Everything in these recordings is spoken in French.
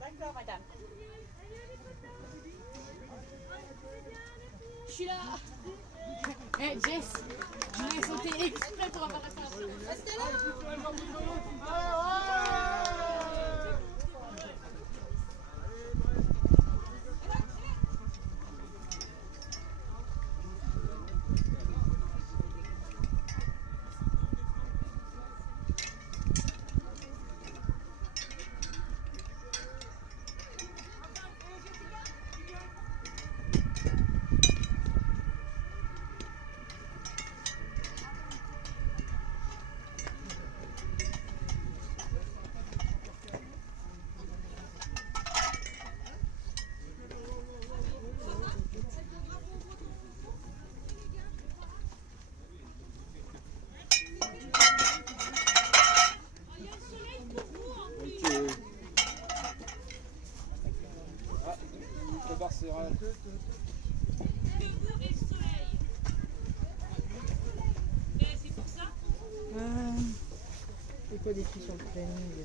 D'accord, madame. Je suis là. Hey Jess, je voulais sauter exprès pour apparaître à la fin. Restez là. C'est quoi des filles sur le planning?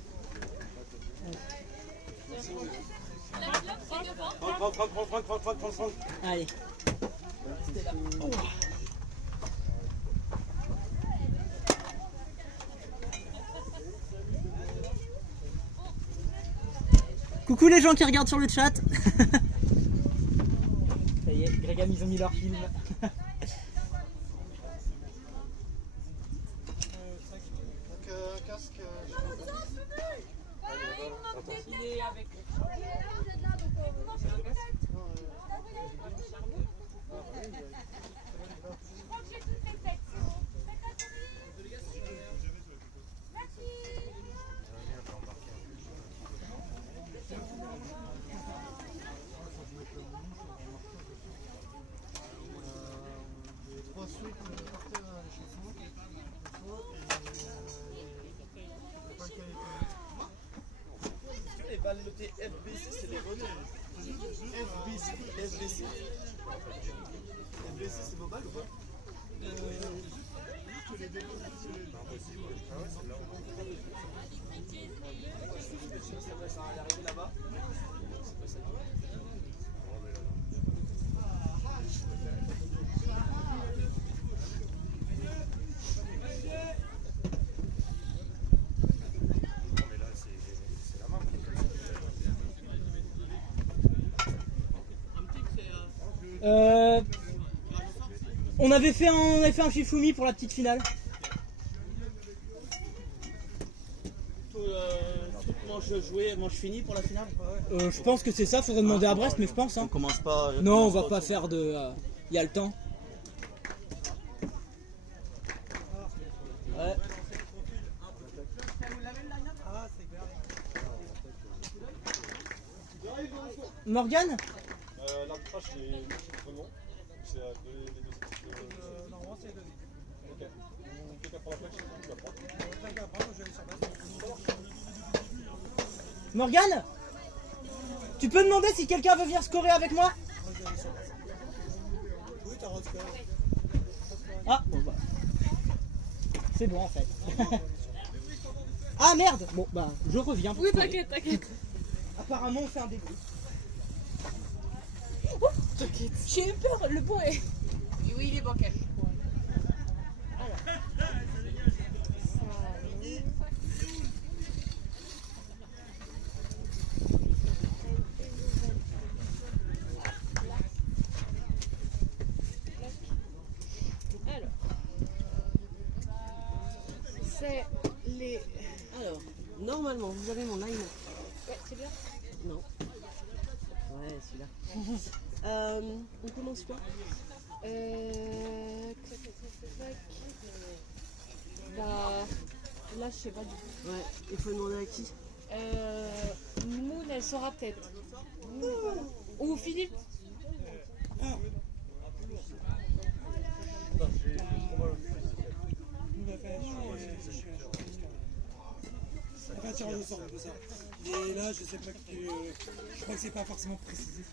30. Allez. Oh. Coucou les gens qui regardent sur le chat. Ça y est, Grégam, ils ont mis leur film. Casque. Il est avec. Les balles notées FBC, c'est les bonnes. FBC, c'est vos balles ou pas? Ça va arriver là-bas. On avait fait un Shifumi pour la petite finale. Manche finie pour la finale. Je pense que c'est ça, faudrait demander à Brest, mais je pense. Hein. On commence pas. Non, on va pas faire de. Y a le temps. Ouais. Morgane? L'arbitrage, c'est vraiment. C'est les deux. Normalement, c'est les deux. Ok. Quelqu'un prend la plaque, je la prends. Quelqu'un prend, je vais aller sur base. Morgane? Tu peux demander si quelqu'un veut venir scorer avec moi? Oui, t'as rendu score. Ah, bon bah. C'est bon en fait. Ah merde! Bon bah, je reviens. Oui, t'inquiète, t'inquiète. Apparemment, on fait un débrief. Oh, t'inquiète. J'ai eu peur, le bon est. Oui, il est bancal. Alors. C'est les. Alors, normalement, vous avez mon line. Ouais, c'est bien. Non. Ouais, celui-là. On commence quoi? Bah, là, je sais pas du tout. Ouais, il faut demander à qui? Moon, elle saura peut-être. Ou Philippe. On va tirer au sort un peu ça. Et là, je sais pas que. Je crois que c'est pas forcément précisé.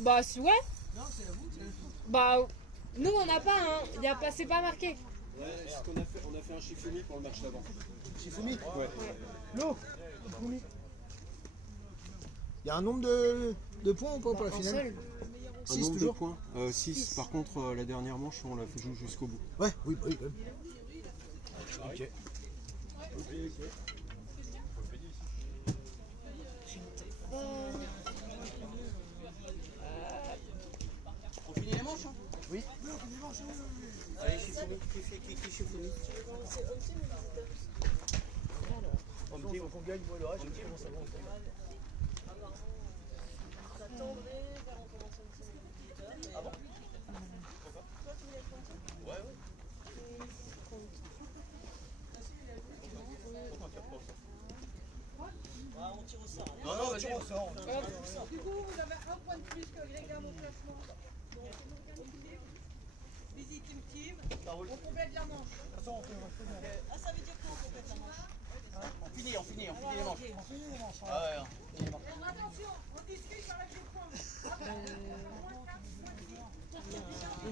Bah ouais. Bah nous on n'a pas hein. Y a pas, c'est pas marqué. Ouais, ce qu'on a fait, on a fait un Shifumi pour le match d'avant. Shifumi. Ouais. L'eau. Il y a un nombre de points ou pas pour la Un finale? seul. Un 6 nombre de toujours. points 6. Par contre, la dernière manche, on l'a fait jouer jusqu'au bout. Ouais, oui, oui. Ok. On finit les manches, hein? Oui. Allez, Shifumi, qui Shifumi? On gagne, moi le reste, je commence à voir. Non, non, vas-y. Du coup, vous avez un point de plus que Grégam au classement. Visite ultime. On complète la manche. Ah, ça veut dire quoi on complète la manche? On finit les manches. Ok. Ah ouais, Attention, on discute avec les points.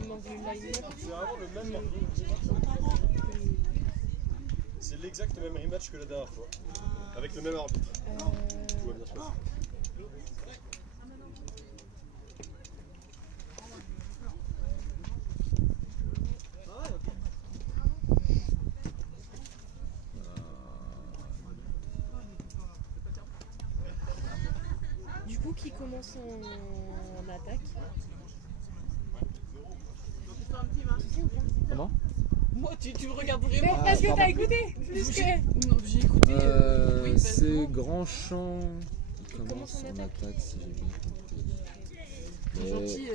Il manque une line-up. C'est vraiment le même. C'est l'exact même rematch que la dernière fois. Avec le même arbitre. Tout va bien se passer. Du coup qui commence en attaque? Comment? Moi, tu me regardes vraiment. Mais parce que t'as écouté plus que. J'ai écouté. Oui, C'est Grandchamp qui commence commence en en attaque. attaque, si j'ai bien compris. Mais Gentil.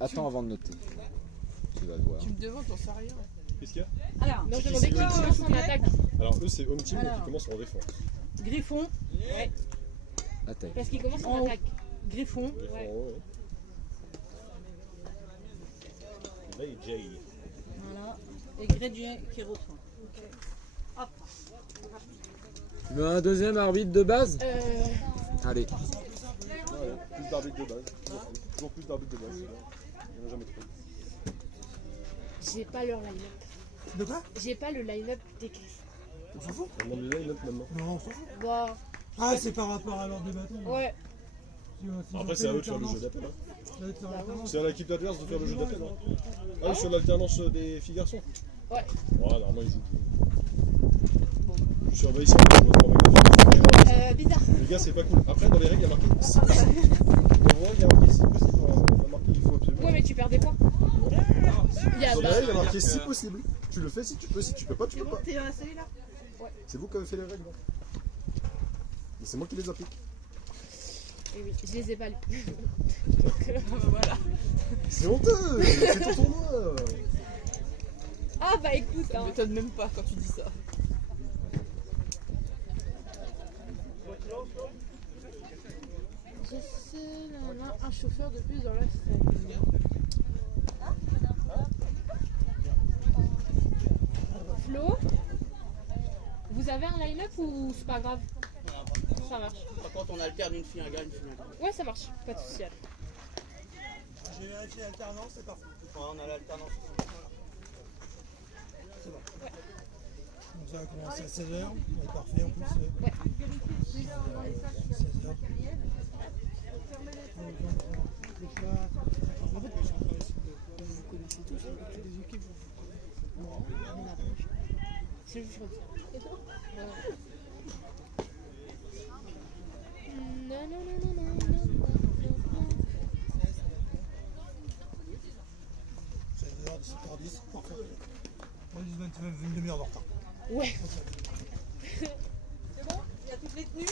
attends avant de noter. Tu vas le voir. Tu me demandes, t'en sais rien. Qu'est-ce qu'il y a? Alors, Non, je qui, demandais qui c'est commence en attaque. Alors eux c'est home team donc ils commencent en défense. Griffon. Ouais. Attaque. Parce qu'il commence en En haut. attaque. Griffon. Défense Ouais. en haut, ouais. Et là il Jay. Voilà. Et Grédien qui reprend. Hop. Tu veux un deuxième arbitre de base? Allez. Ouais, plus d'arbitres de base. Toujours plus d'arbitres de base. Il n'y en a jamais trop. J'ai pas leur line-up. De quoi? J'ai pas le line-up décrit. On s'en fout? On demande les line-up maintenant. Non, on s'en fout. Bah Ah, c'est par rapport à l'ordre de bâton. ouais. Après c'est à eux de faire le jeu d'appel. Hein. C'est à l'équipe adverse de faire le jeu d'appel. Hein. Ah oui, sur l'alternance des filles garçons. Ouais. Ouais, normalement ils jouent. Je surveille ça. Je vois trois mecs de filles. Bizarre. Les gars, c'est pas cool. Après, dans les règles, il y a marqué si possible. On voit, il y a marqué si possible. Il y a marqué il faut absolument. Ouais mais tu perds des points. Il y a Dans les bah, règles, il y a marqué si possible. Tu le fais si tu peux. Si tu peux pas, tu peux pas. T'es installé là? C'est vous qui avez fait les règles. Mais c'est moi qui les applique. eh oui, je les ai pas lus. Voilà. C'est honteux. C'est ton tournoi. Ah bah écoute Ça hein. m'étonne même pas quand tu dis ça. Je sais, là, un chauffeur de plus dans la famille. Flo, vous avez un line-up ou c'est pas grave? Ça marche. Par contre, on alterne une fille, un gars, une fille, un gars. Ouais, ça marche. Pas de souci. J'ai vérifié l'alternance, c'est parfait. Ouais, on a l'alternance. Donc ça va commencer à 16h. On est parfait en plus. Ouais. 16h. En fait, Vous connaissez tous les équipes. C'est juste comme ça. Non, non, non, non, non, non, non. 16h, 17h10, parfait. On est une demi-heure de retard. Ouais. toutes les tenues.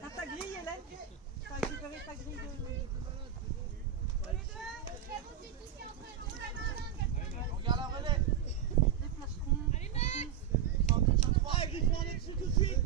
T'as ta grille, Hélène? T'as récupéré ta grille de... Regarde la relais. des placerons. Ah, il faut en être tout de suite.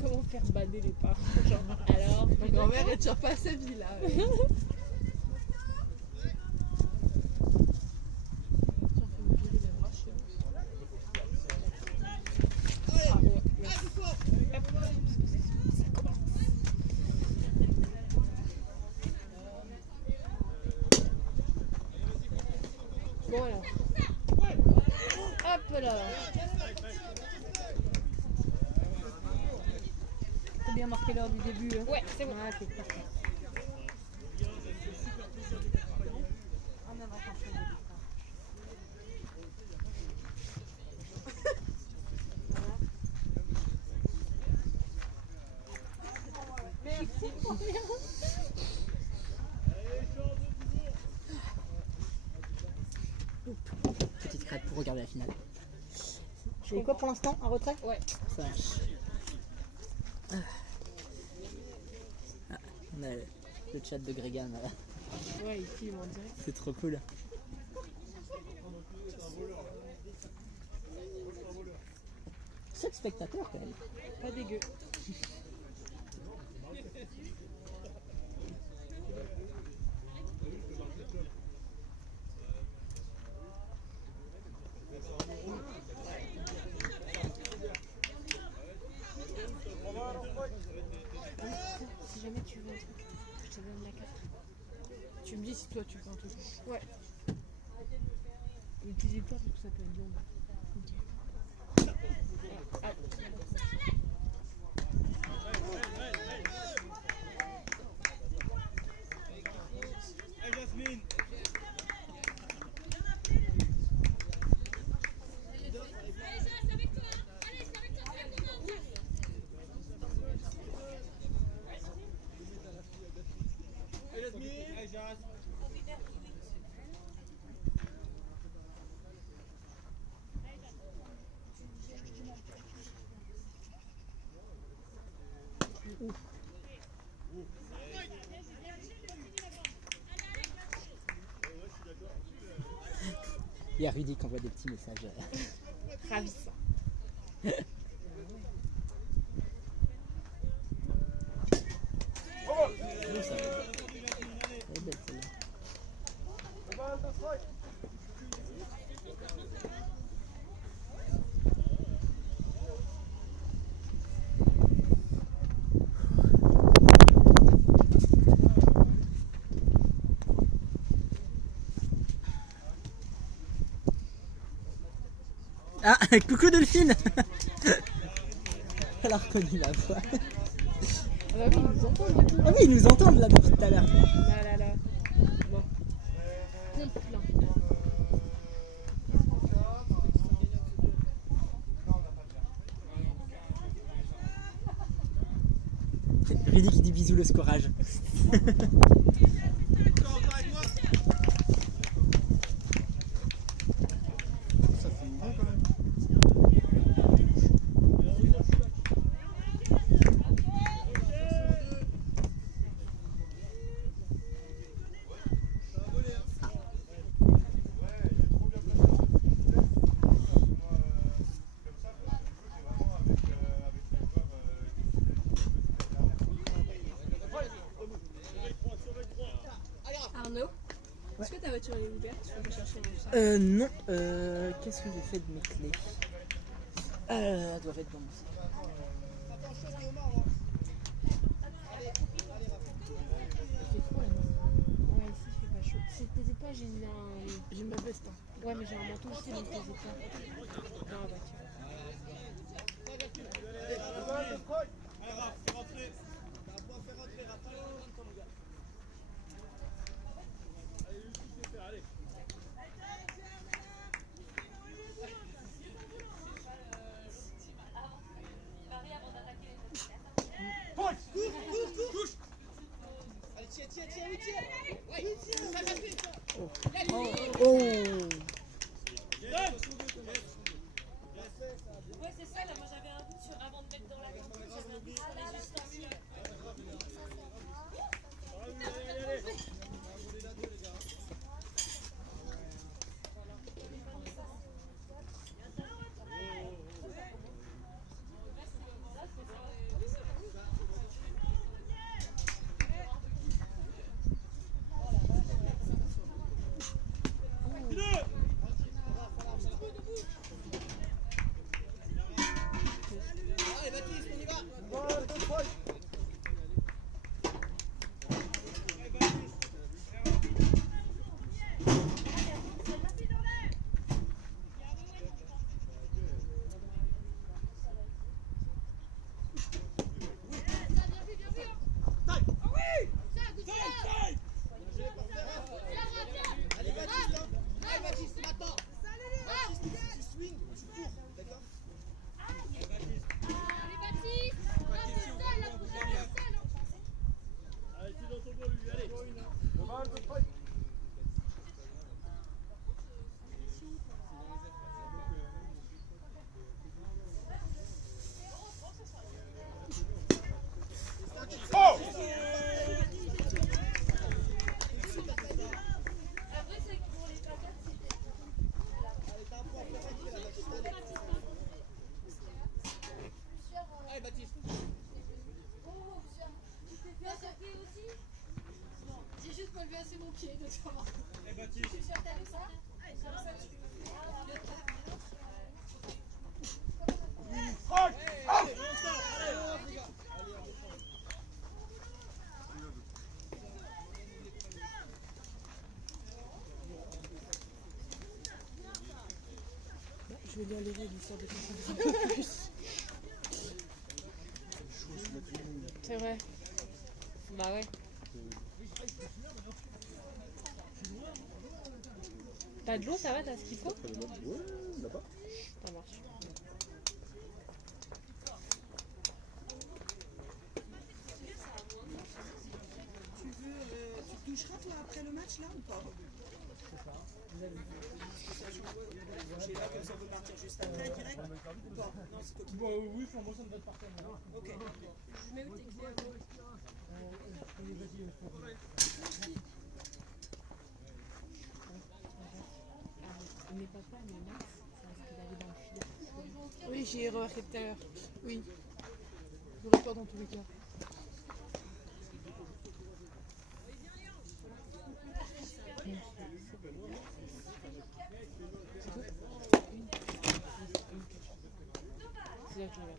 Comment faire bader les parents, genre. Alors, Ma grand-mère est toujours pas à sa vie là. bon alors. Hop là. T'as bien marqué l'heure du début. Hein. Ouais, c'est bon. Ah, ok, parfait. Ah, mais on va pas faire de dessin. Petite crêpe pour regarder la finale. C'est quoi pour l'instant? Un retrait? Ouais. Ça marche. Ah, on a le chat de Gregan là. Ouais, ici, ils vont dire. C'est trop cool. 7 spectateurs quand même. Pas dégueu. Si jamais tu veux un truc, je te donne la carte. Tu me dis si toi tu veux un truc. Ouais. N'utilise pas parce que ça peut être long. Ah. Il y a Rudy qui envoie des petits messages. Ravissant. Elle est belle, celle-là. Ah, coucou Delphine. Elle a reconnu la voix. Ah bah oui, ils nous entendent du coup. Ah oui, ils nous entendent là depuis tout à l'heure. Là là là. Bon. Compte plein. Rudy qui dit bisous le scorage. Ça fait bon quand même. Arnaud, est-ce que ta voiture est ouverte? Je peux chercher une ça. Non. Qu'est-ce que j'ai fait de mes clés? Elles doivent être dans mon sac. Il fait froid là. j'ai ma veste. Hein. Ouais, mais j'ai un manteau aussi, donc je pas. Dans la voiture. Ouais, c'est ça, là, moi j'avais un doute sur avant de mettre dans la coupe, j'avais un doute sur les ustensiles. Je vais lire les règles histoire de comprendre un peu plus. C'est vrai. Bah ouais. T'as de l'eau, ça va, t'as ce qu'il faut? Ouais, là-bas. Ça marche. Tu te doucheras toi après le match là ou pas? J'ai là comme ça on peut partir juste après direct ou pas? Non c'est toi qui... Oui, moi ça me va de partir. Ok. Je mets où tes clés? On n'est pas mais Max, ça risque d'aller dans le filet. Oui, j'ai remarqué tout à l'heure. Oui. J'aurais peur dans tous les cas. C'est là que je regarde.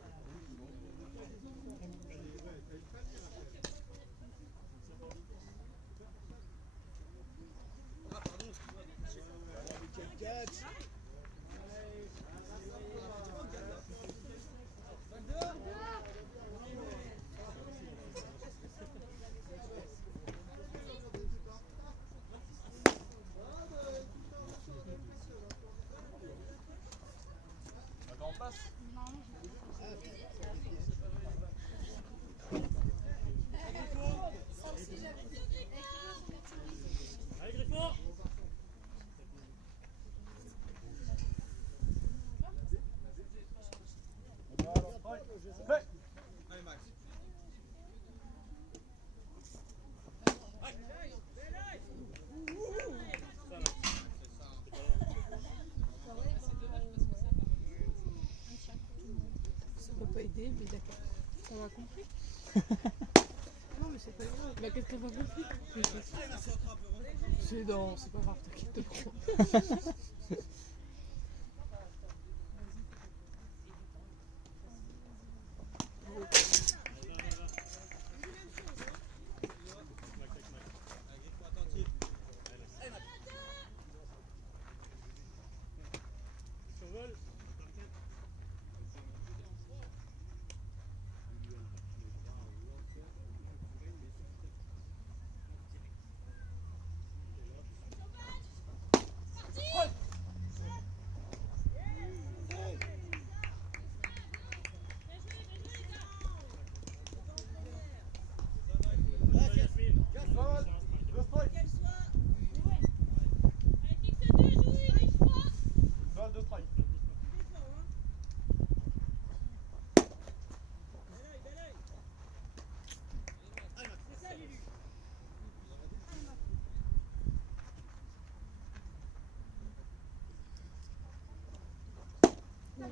Attends, on passe. Allez, Griffon! Fait. Allez Max. Ça peut pas aider, mais d'accord. Ça m'a compris. Non, mais c'est pas grave. Bah, qu'est-ce qu'on m'a compris? C'est non, c'est pas grave, t'inquiète, te prends.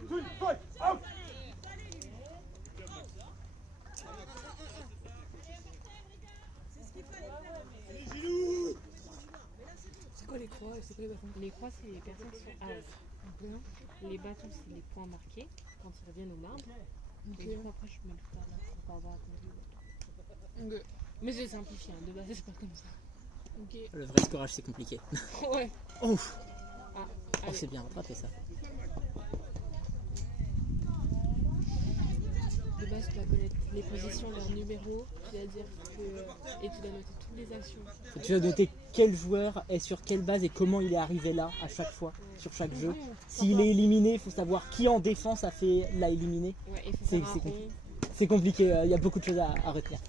C'est quoi les croix et c'est quoi les bâtons? Les croix, c'est les personnes qui sont out. Les bâtons, c'est les points marqués quand ils reviennent au marbre. Et du coup, après, je mets le star là pour pas avoir à compter. Okay. Mais j'ai simplifié, hein. De base, c'est pas comme ça. Okay. Le vrai scorage, c'est compliqué. Ouais. Ouf. Ah, oh, c'est bien rattrapé ça. De base, tu dois connaître les positions, leurs numéros, tu dois dire que... et tu dois noter toutes les actions. Et tu dois noter quel joueur est sur quelle base et comment il est arrivé là à chaque fois, sur chaque jeu. S'il est éliminé, il faut savoir qui en défense l'a éliminé. Ouais, c'est compliqué, il y a beaucoup de choses à retenir.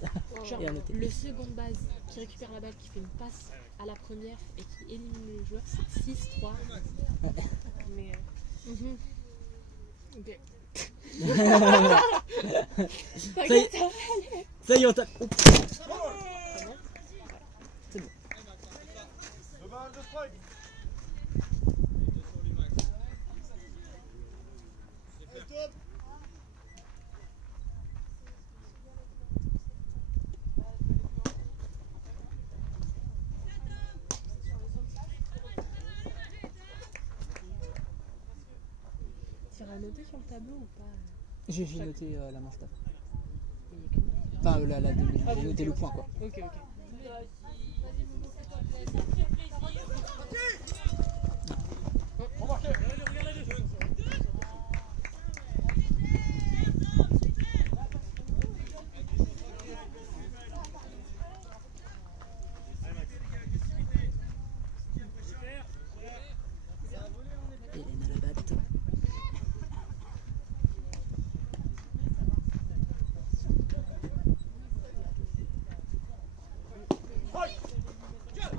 Genre, et à noter. Le second base qui récupère la balle, qui fait une passe à la première et qui élimine le joueur, c'est 6-3. Ouais. Mais... Ok. Ça y est, on t'a... C'est bon. Tu as noté sur le tableau ou pas? J'ai noté la manche d'après. Enfin, j'ai noté le point quoi. Ok.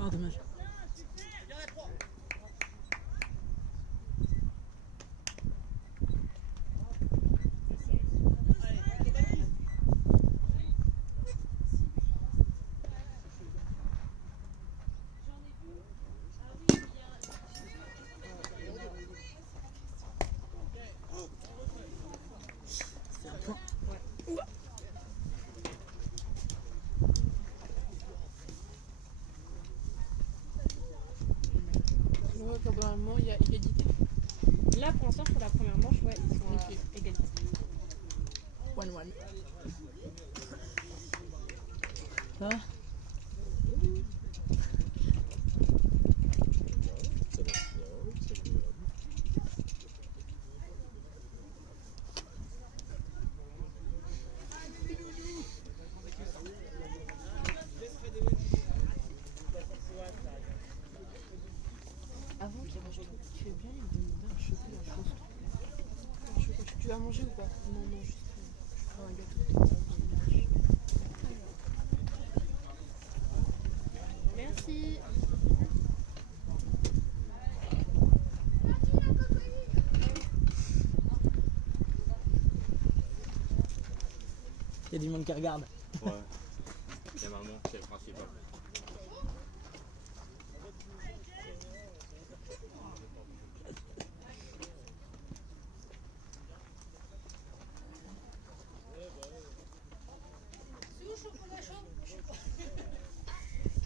Oh, dommage. C'est un point. Normalement, il y a égalité. Là, pour l'instant, pour la première manche, ouais, ils sont à égalité. 1-1. Ça Avant qu'il mange tout, tu fais bien, il me demandait un chocolat chaud. Tu vas manger ou pas? Non, juste je prends un gâteau. Merci. Il y a du monde qui regarde. Ouais. C'est maman, c'est le principal.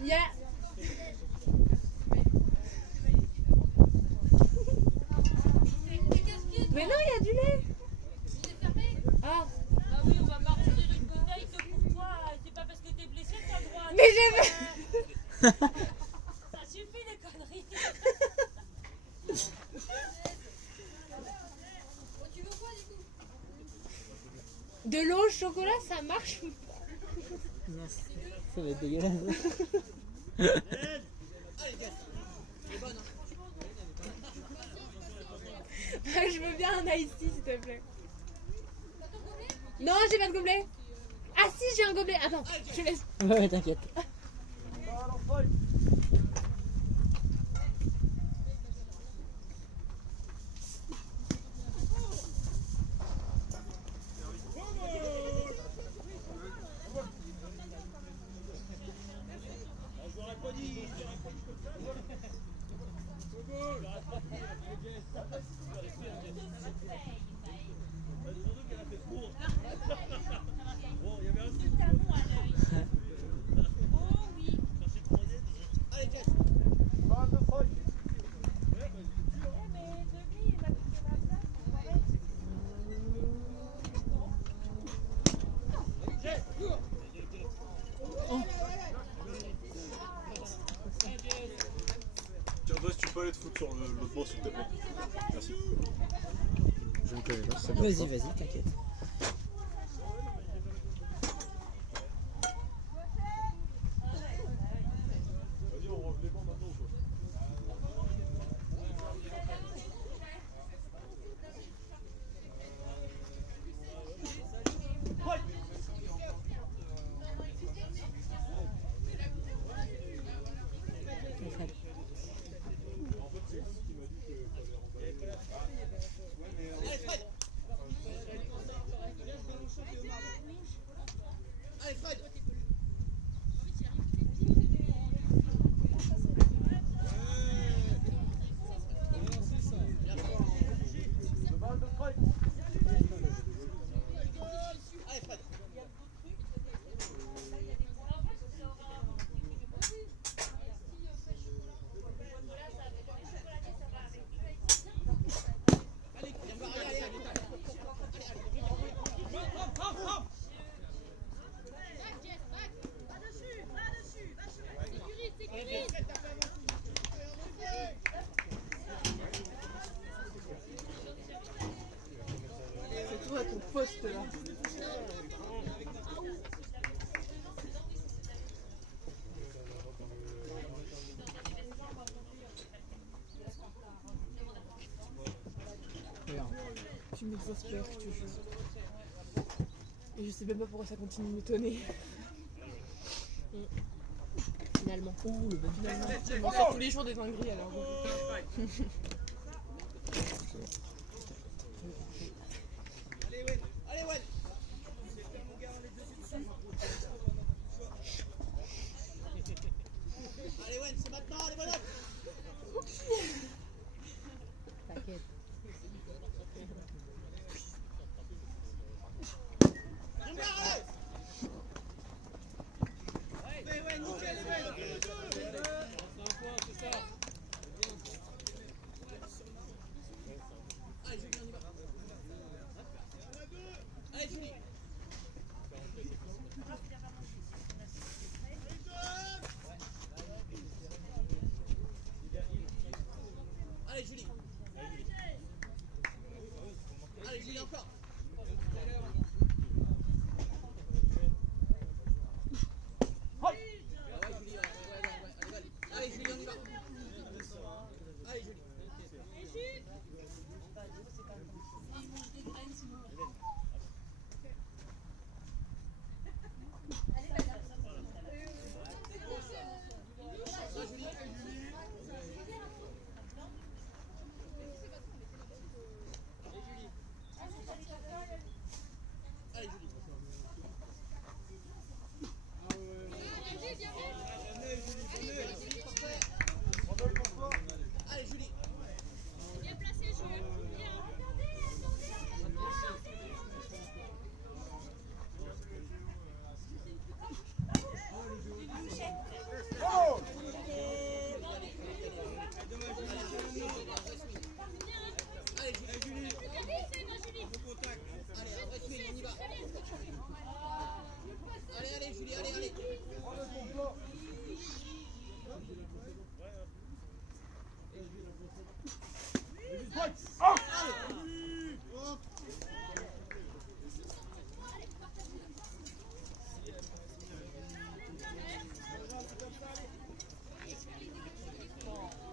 Yeah. Mais non, il y a du lait. Ah. Ah oui, on va martyrer une bouteille de pour toi. C'est pas parce que t'es blessé que t'as le droit à... Mais j'ai... Ça suffit les conneries. Tu veux quoi du coup? De l'eau au chocolat, ça marche ou pas? Non, ça va être dégueulasse. Je veux bien un ice tea, s'il te plaît. Non, j'ai pas de gobelet. Ah si, j'ai un gobelet. Attends, je laisse. Ouais, t'inquiète. l'autre mot, s'il te plaît. Merci. Je ne connais pas. Ça Vas-y, vas-y, t'inquiète. Vas-y, on range les bancs maintenant ou quoi? Allez Fred. C'est toi ton poste là. Tu m'exaspères, je te jure. Et je sais même pas pourquoi ça continue de m'étonner. Finalement. Ouh, le bon Finalement, on sort tous les jours des dingueries alors. Allez Wen. Allez Wen, c'est maintenant, allez bonhomme. T'inquiète. Viens voir, allez Wen, nickel les Wen. Allez Julie, on y va. Allez Julie. Allez Julie. Allez Julie encore. Allez Julie, on y va. Allez Julie. Allez Julie. Allez Julie. Bien placé, Jules. Bien. Allez Julie. Allez, après Julie, on y va. Allez Julie, allez.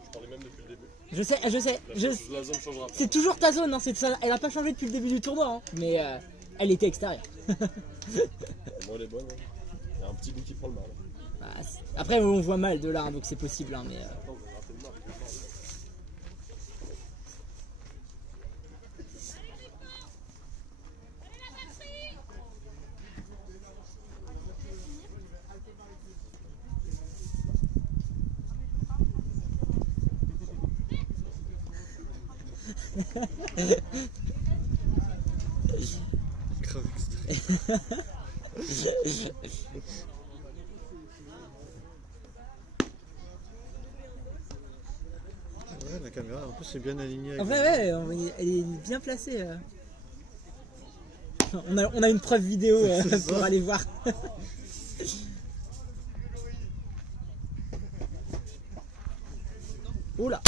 Je parlais même depuis le début. Je sais. La zone changera pas. C'est toujours ta zone, hein, elle a pas changé depuis le début du tournoi, hein, mais elle était extérieure. Moi, elle est bonne. Hein. Il y a un petit bout qui prend le mal. Bah, après, on voit mal de là, hein, donc c'est possible, hein, mais. Attends, on va rater le mal. Grave extrait. Ouais, la caméra en plus c'est bien aligné. En vrai, ouais, elle est bien placée. On a une preuve vidéo pour aller voir. Oh là.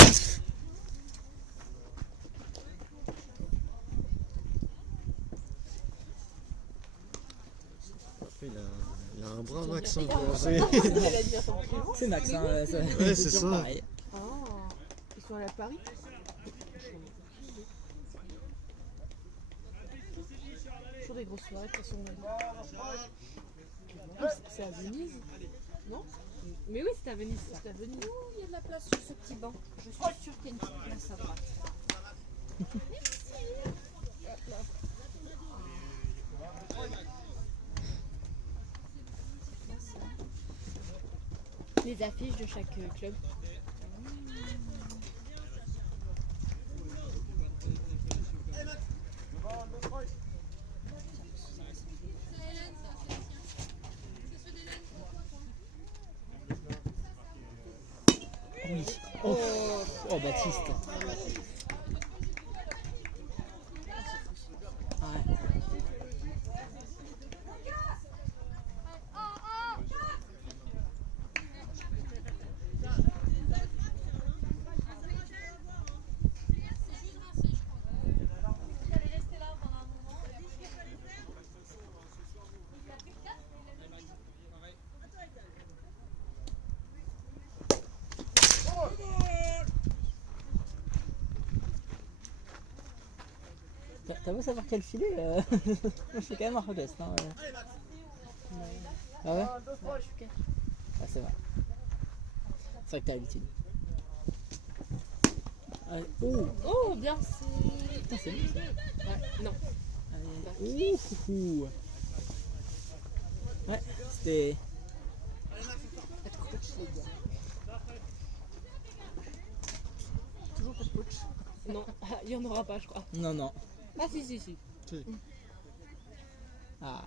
Max, hein, C'est Max, hein, Ouais, c'est toujours ça. pareil. Ah, ils sont allés à Paris. Toujours des grosses soirées de toute façon. C'est à Venise, non? Mais oui, c'est à Venise. C'est à Venise. Il y a de la place sur ce petit banc. Je suis sûre qu'il y a une petite place à droite. Les affiches de chaque club. Oui. Oh, Baptiste. Ouais. T'as beau savoir quel filet, je fais quand même un retest. Hein, Ah ouais? Ah, c'est vrai. C'est vrai que t'as l'habitude. Oh, bien. Putain, c'est bon ça. Ouais, non. Allez. Ouh. Ouais, c'était. Toujours pas de coach. Non, il n'y en aura pas, je crois. Non, non. Ah, si, si, si. Ah.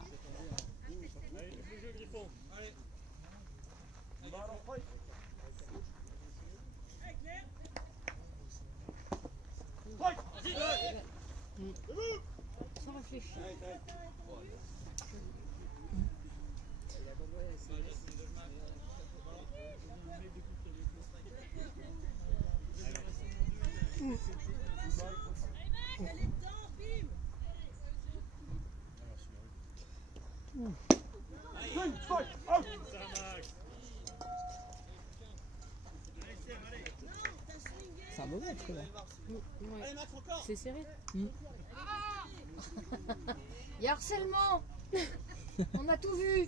Sans réfléchir. C'est un beau match là. Ouais. C'est serré. Il y a harcèlement. On a tout vu.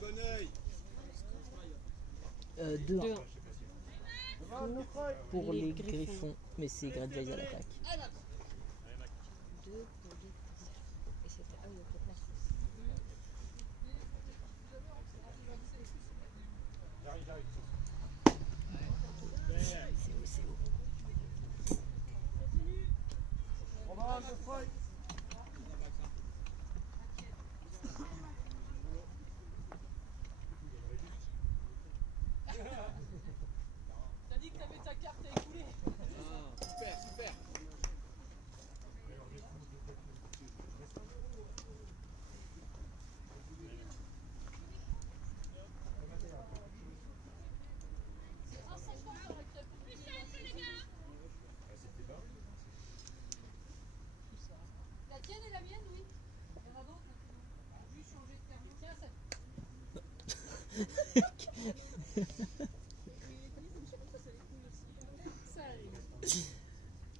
Bon oeil. 2-1 pour Les les Griffons. Griffons, mais c'est Great à l'attaque. T'as dit que t'avais ta carte à écouler. Super, super. La tienne et la mienne, oui. Il y en a d'autres. Juste changer de terme. Tiens, ça.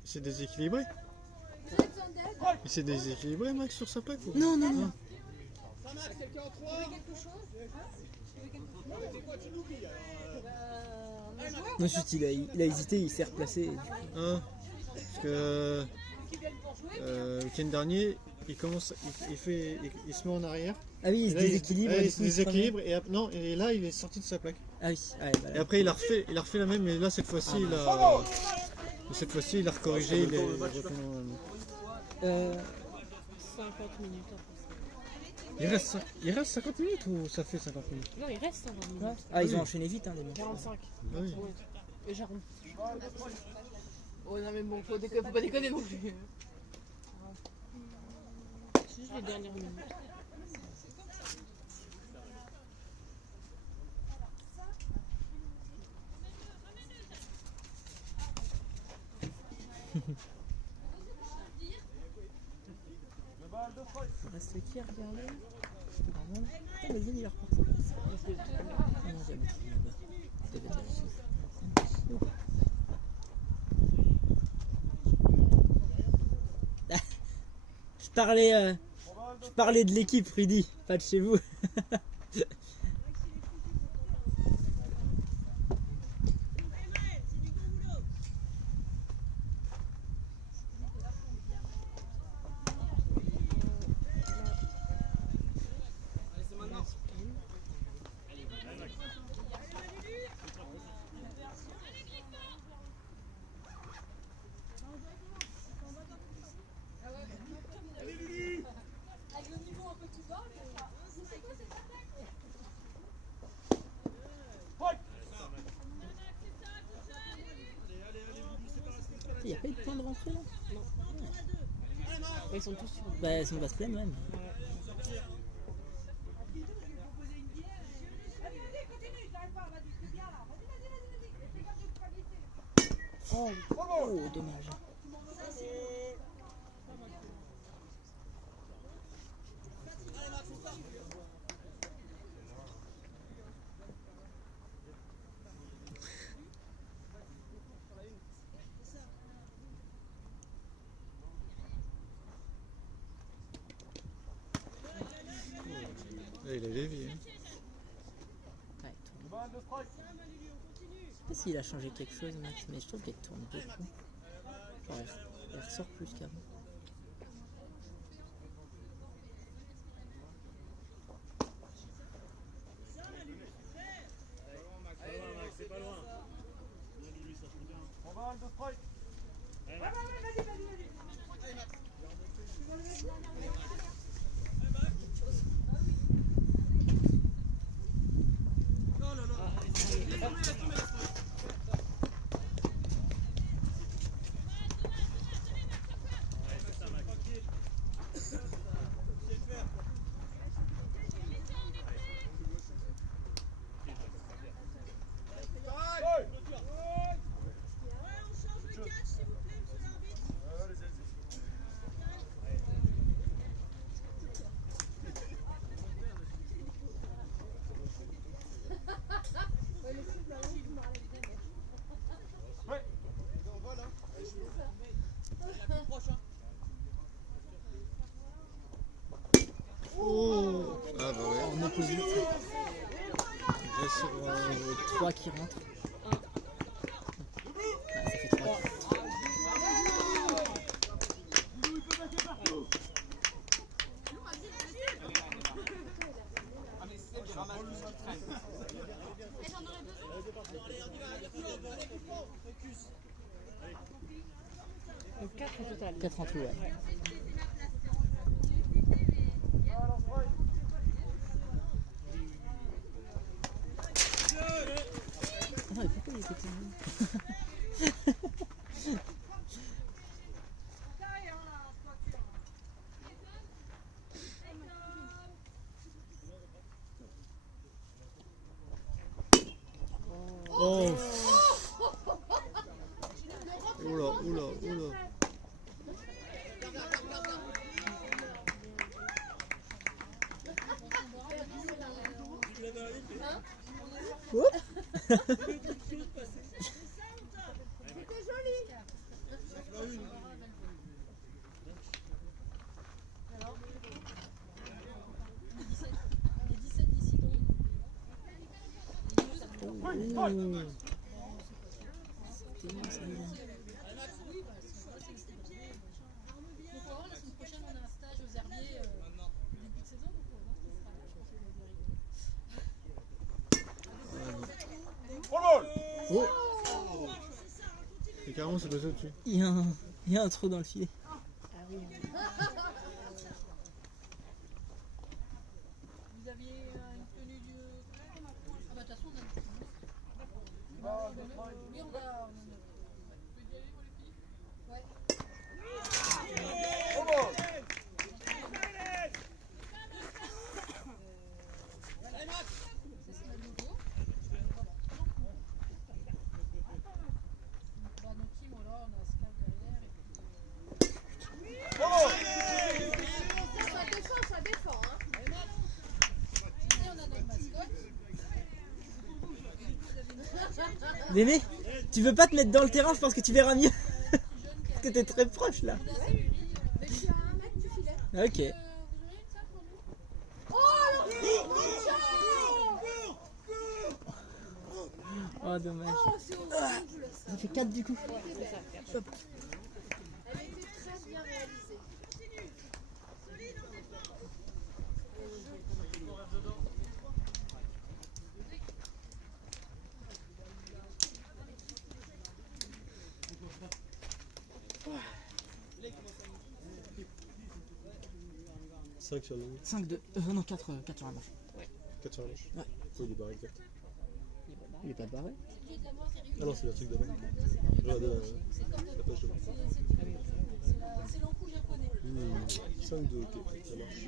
C'est déséquilibré. Vous avez besoin d'aide? C'est déséquilibré, Max, sur sa plaque ou... Non, non, non. Ça marche, quelqu'un en Vous 3. avez quelque chose? C'est quoi, tu l'oublies alors Non, juste, il a hésité, il s'est replacé. Hein, parce que le week-end dernier, il commence, il se met en arrière. Ah oui, il Et se là, déséquilibre. ouais, du il coup, se déséquilibre et là il est sorti de sa plaque. Ah oui, ouais, voilà. Et après il a refait la même, mais là cette fois-ci il a corrigé, il est revenu normalement. 50 minutes après Il reste 50 minutes ou ça fait 50 minutes? ça. Non, il reste 50 minutes. Ouais. Ah, ils ont enchaîné vite, hein, les mecs. 45. Ah oui. Ouais. Et j'ai rempli. Oh non, mais bon, faut pas déconner non plus. C'est juste les dernières minutes. Il reste qui à regarder? Putain, vas-y, il est reparti. Ah non, j'avais pris là-bas. C'était peut-être aussi. Je parlais de l'équipe, Rudy, pas de chez vous. Avec le niveau un peu plus bas, c'est quoi cette attaque? Il n'y a pas eu de point de rentrée là? Ouais, ils sont tous sur. Bah, ils sont pas se plaindre même. Oh, dommage. Là, il a lévi. Hein. Ouais, il tourne. Je sais pas s'il a changé quelque chose, Max, mais je trouve qu'il tourne beaucoup. Genre, il ressort plus qu'avant. Oh ah bah ouais. En opposite. Déjà sur, 3 qui rentrent. Ah, ça fait 3 qui rentrent. Donc 4 au total. 4 en tout, ouais. Ah, mais pourquoi il était tellement... Oh. Oula, oula, oula. Oh. Et carrément c'est passé au-dessus. Il y a un trou dans le filet. Ah oui. Déné, tu veux pas te mettre dans le terrain, je pense que tu verras mieux. Parce que t'es très proche là. Mais je suis à 1 mètre du filet. Ok. Vous auriez une salle pour nous? Oh dommage. Oh, c'est horrible ça. Ça fait 4 du coup. Elle a été très bien réalisée. Cinq sur le 5-2. Non, 4 sur la manche. 4 sur la manche. Ouais. Oh, il est barré exact. Il est pas barré. Ah non, c'est le truc d'avant. Regarde la page devant. C'est l'encou japonais. 5-2, ok, ça marche.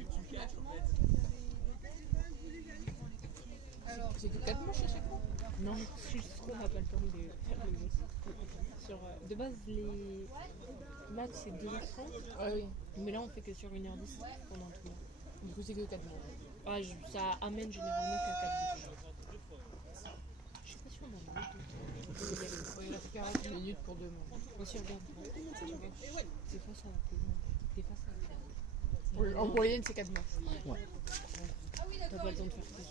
Alors, c'est que 4 manches à chaque fois? Non, je trouve qu'on n'a pas le temps de faire les autres. Sur, de base, les maths c'est 2h30. Ah oui. Mais là, on fait que sur 1h10 pendant tout le monde. Du coup, c'est que 4 manches. Ah, ça amène généralement qu'à 4 manches. Je sais pas si on en a d'autres. Il reste 40 minutes pour 2 manches. Aussi, regarde. Des fois, ça va plus loin. Des fois, ça va plus loin. En moyenne, c'est 4 manches. Ouais. T'as pas le temps de faire ça.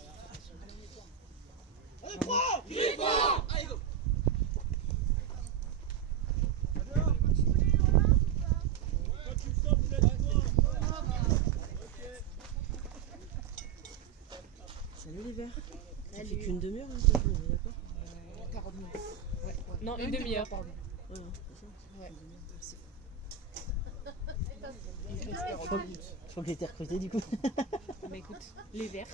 Salut les verts. Ça fait qu'une demi-heure, hein, on est d'accord 40 minutes. Ouais. Non, une demi-heure, pardon. Ouais. Je crois que j'ai été recruté du coup. Bah écoute, les verts,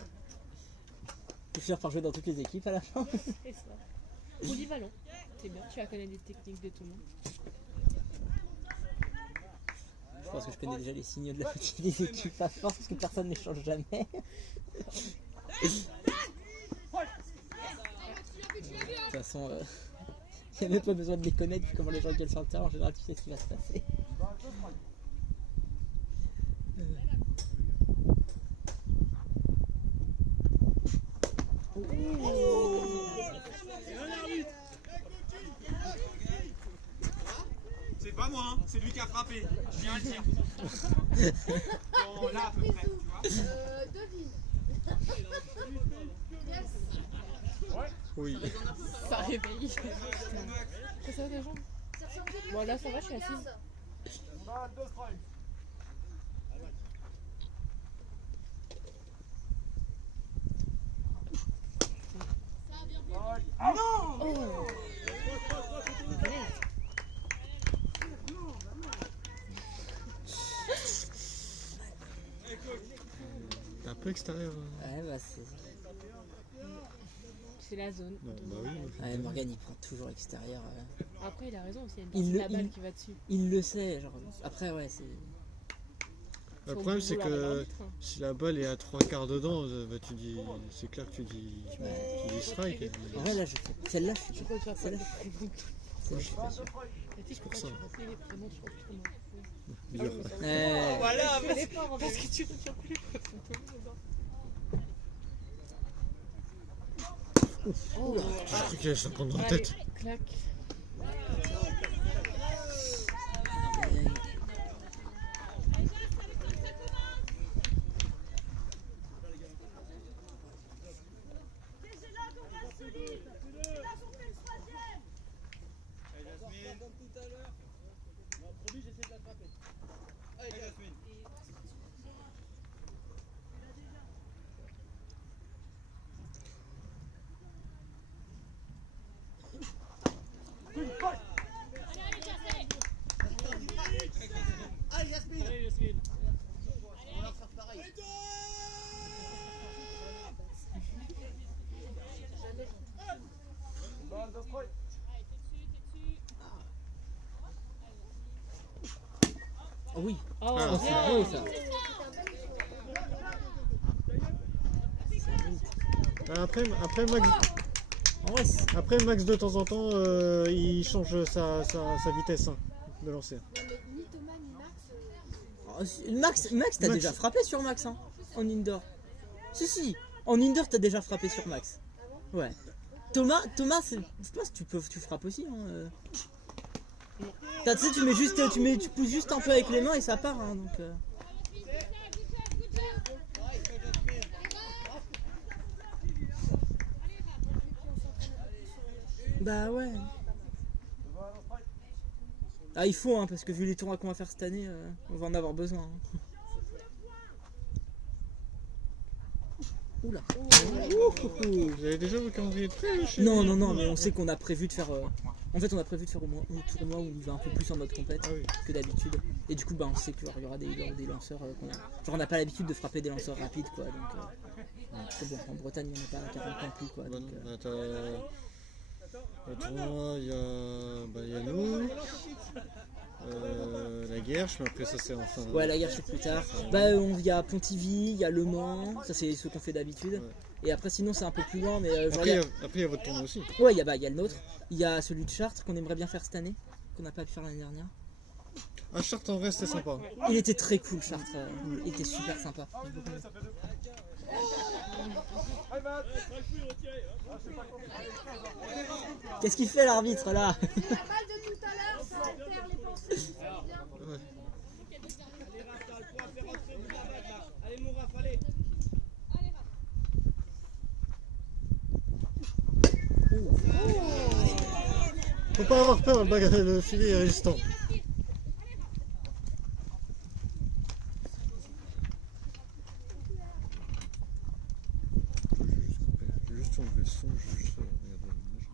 Je vais finir par jouer dans toutes les équipes à la fin. c'est ça. Polyvalent, c'est bien, tu vas connaître les techniques de tout le monde. Je pense que je connais déjà les signaux de la moitié des équipes à force parce que personne ne les change jamais. De toute façon, il n'y a même pas besoin de les connaître, vu comment les gens viennent sur le terrain, en général tu sais ce qui va se passer. C'est pas moi, hein, c'est lui qui a frappé. Je viens à le dire. Bon, là à peu près, tu vois. Devine. Oui. Ça réveille. Ça va les jambes? Bon là ça va, je suis assise. Un peu extérieur. Ouais, bah c'est. C'est la zone. Bah oui. Ouais, Morgan il prend toujours extérieur. Après il a raison aussi, il y a Il une le- partie de la balle il- qui va dessus. Il le sait, genre. Après, ouais, c'est. Le Faut problème c'est vouloir que l'arbitre, hein. si la balle est à 3/4 dedans, bah, tu dis, c'est clair que tu dis strike. En vrai, là, je fais. Celle-là, je suis. Pourquoi tu vas pas Celle-là, les prénoms? celle-là, je suis pas sûr. C'est pour ça. Tu refais les prénoms sur le tournoi. Bizarre. Voilà, parce que tu retiens plus le Oh, j'ai cru qu'il allait se prendre dans la Allez, tête. clac. Oh oui. Oh, Ah, C'est bien. beau ça. Après Max, En vrai, c'est- après Max de temps en temps, il change sa vitesse hein, de lancer. Non, mais ni Thomas ni Max. oh, Max, t'as Max. déjà frappé sur Max hein, en indoor. Si, en indoor, t'as déjà frappé sur Max. Ouais. Thomas, je pense que tu frappes aussi. Hein. Tu sais, tu pousses juste un peu avec les mains et ça part. Hein, donc, Bah ouais. Ah, il faut, hein, parce que vu les tournois qu'on va faire cette année, on va en avoir besoin. Hein. Oula. Vous avez déjà vos calendriers de prêt? Non, mais on sait qu'on a prévu de faire. En fait, on a prévu de faire au moins un tournoi où on va un peu plus en mode compète que d'habitude. Et du coup, bah, on sait qu'il y aura des lanceurs. Genre, on n'a pas l'habitude de frapper des lanceurs rapides, quoi. Donc, bon, en Bretagne, on n'a pas 40 non plus, quoi. Bah, Donc, au tournoi, il y a nous. La Guerche, mais après ça c'est enfin. Ouais, la Guerche c'est plus tard. Bah, il y a Pontivy, il y a Le Mans, ça c'est ce qu'on fait d'habitude. Ouais. Et après, sinon, c'est un peu plus loin. Mais après, il y a votre tournoi aussi. Ouais, il y a le nôtre. Il y a celui de Chartres qu'on aimerait bien faire cette année, qu'on n'a pas pu faire l'année dernière. Ah, Chartres en vrai c'était sympa. Il était très cool, Chartres. Il était super sympa. Qu'est-ce qu'il fait l'arbitre là? C'est la balle de tout à l'heure, ça altère les pensées. Allez mon Raph, allez. Faut pas avoir peur, le filet est résistant. Juste enlever le son, juste regarder l'image.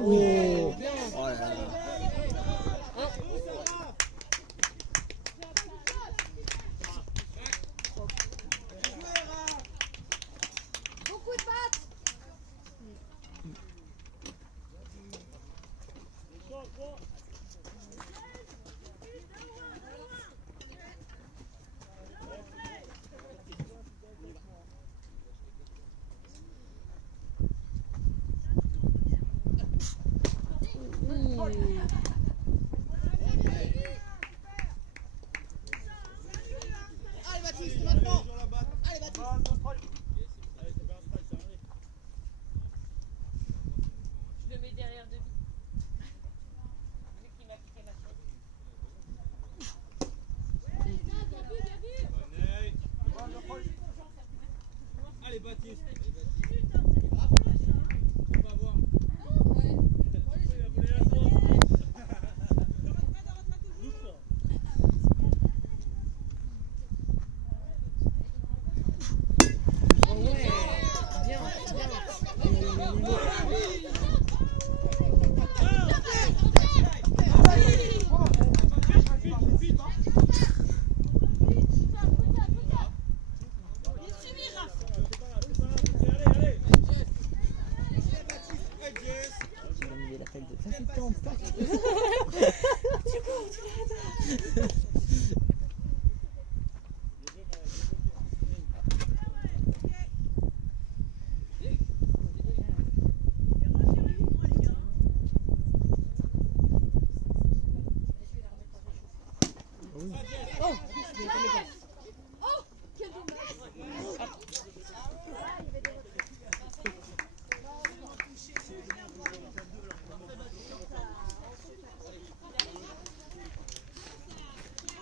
Oh, oh là là. Beaucoup de pattes. Allez Baptiste, maintenant. Allez Baptiste. Je le mets derrière de lui. Vu qu'il m'a piqué ma chaise. Allez Baptiste.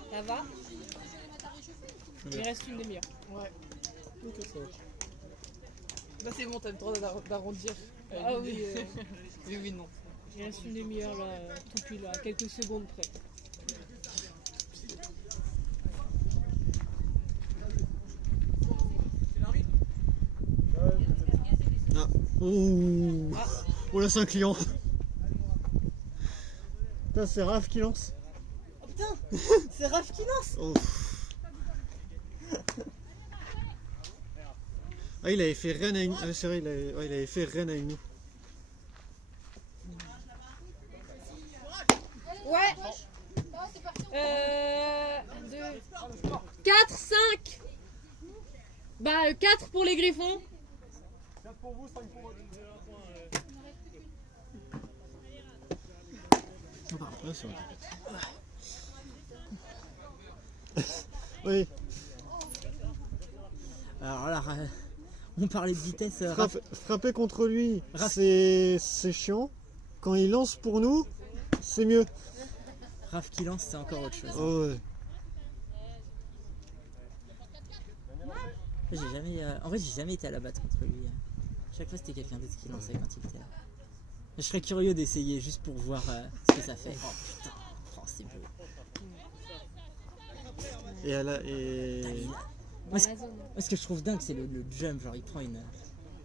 Ça va? Il reste une demi-heure. Ouais. Ok, ça va. Bah c'est bon, t'as le droit d'arrondir. Ah oui. Oui, non. Il reste une demi-heure là, tout pile à quelques secondes près. Ah. Oh. Oh là, c'est un client. Putain, c'est Raph qui lance. Oh putain, c'est Raph qui lance. Oh. Ah, il avait fait Rennes avec nous. Ah, c'est vrai, il avait fait Rennes avec nous. Ouais. 2, 4, 5. Bah 4 pour les Griffons. 4 pour vous, 5 pour votre. Ah, c'est vrai. Oui. Alors là, on parlait de vitesse. Frapper contre lui, c'est chiant. Quand il lance pour nous, c'est mieux. Raph qui lance, c'est encore autre chose. Oh, ouais. En vrai, j'ai jamais été à la batte contre lui. Chaque fois, c'était quelqu'un d'autre qui lançait quand il était là. Je serais curieux d'essayer juste pour voir ce que ça fait. Oh putain, oh, c'est beau. Moi, ce que je trouve dingue, c'est le jump. Genre, il prend une.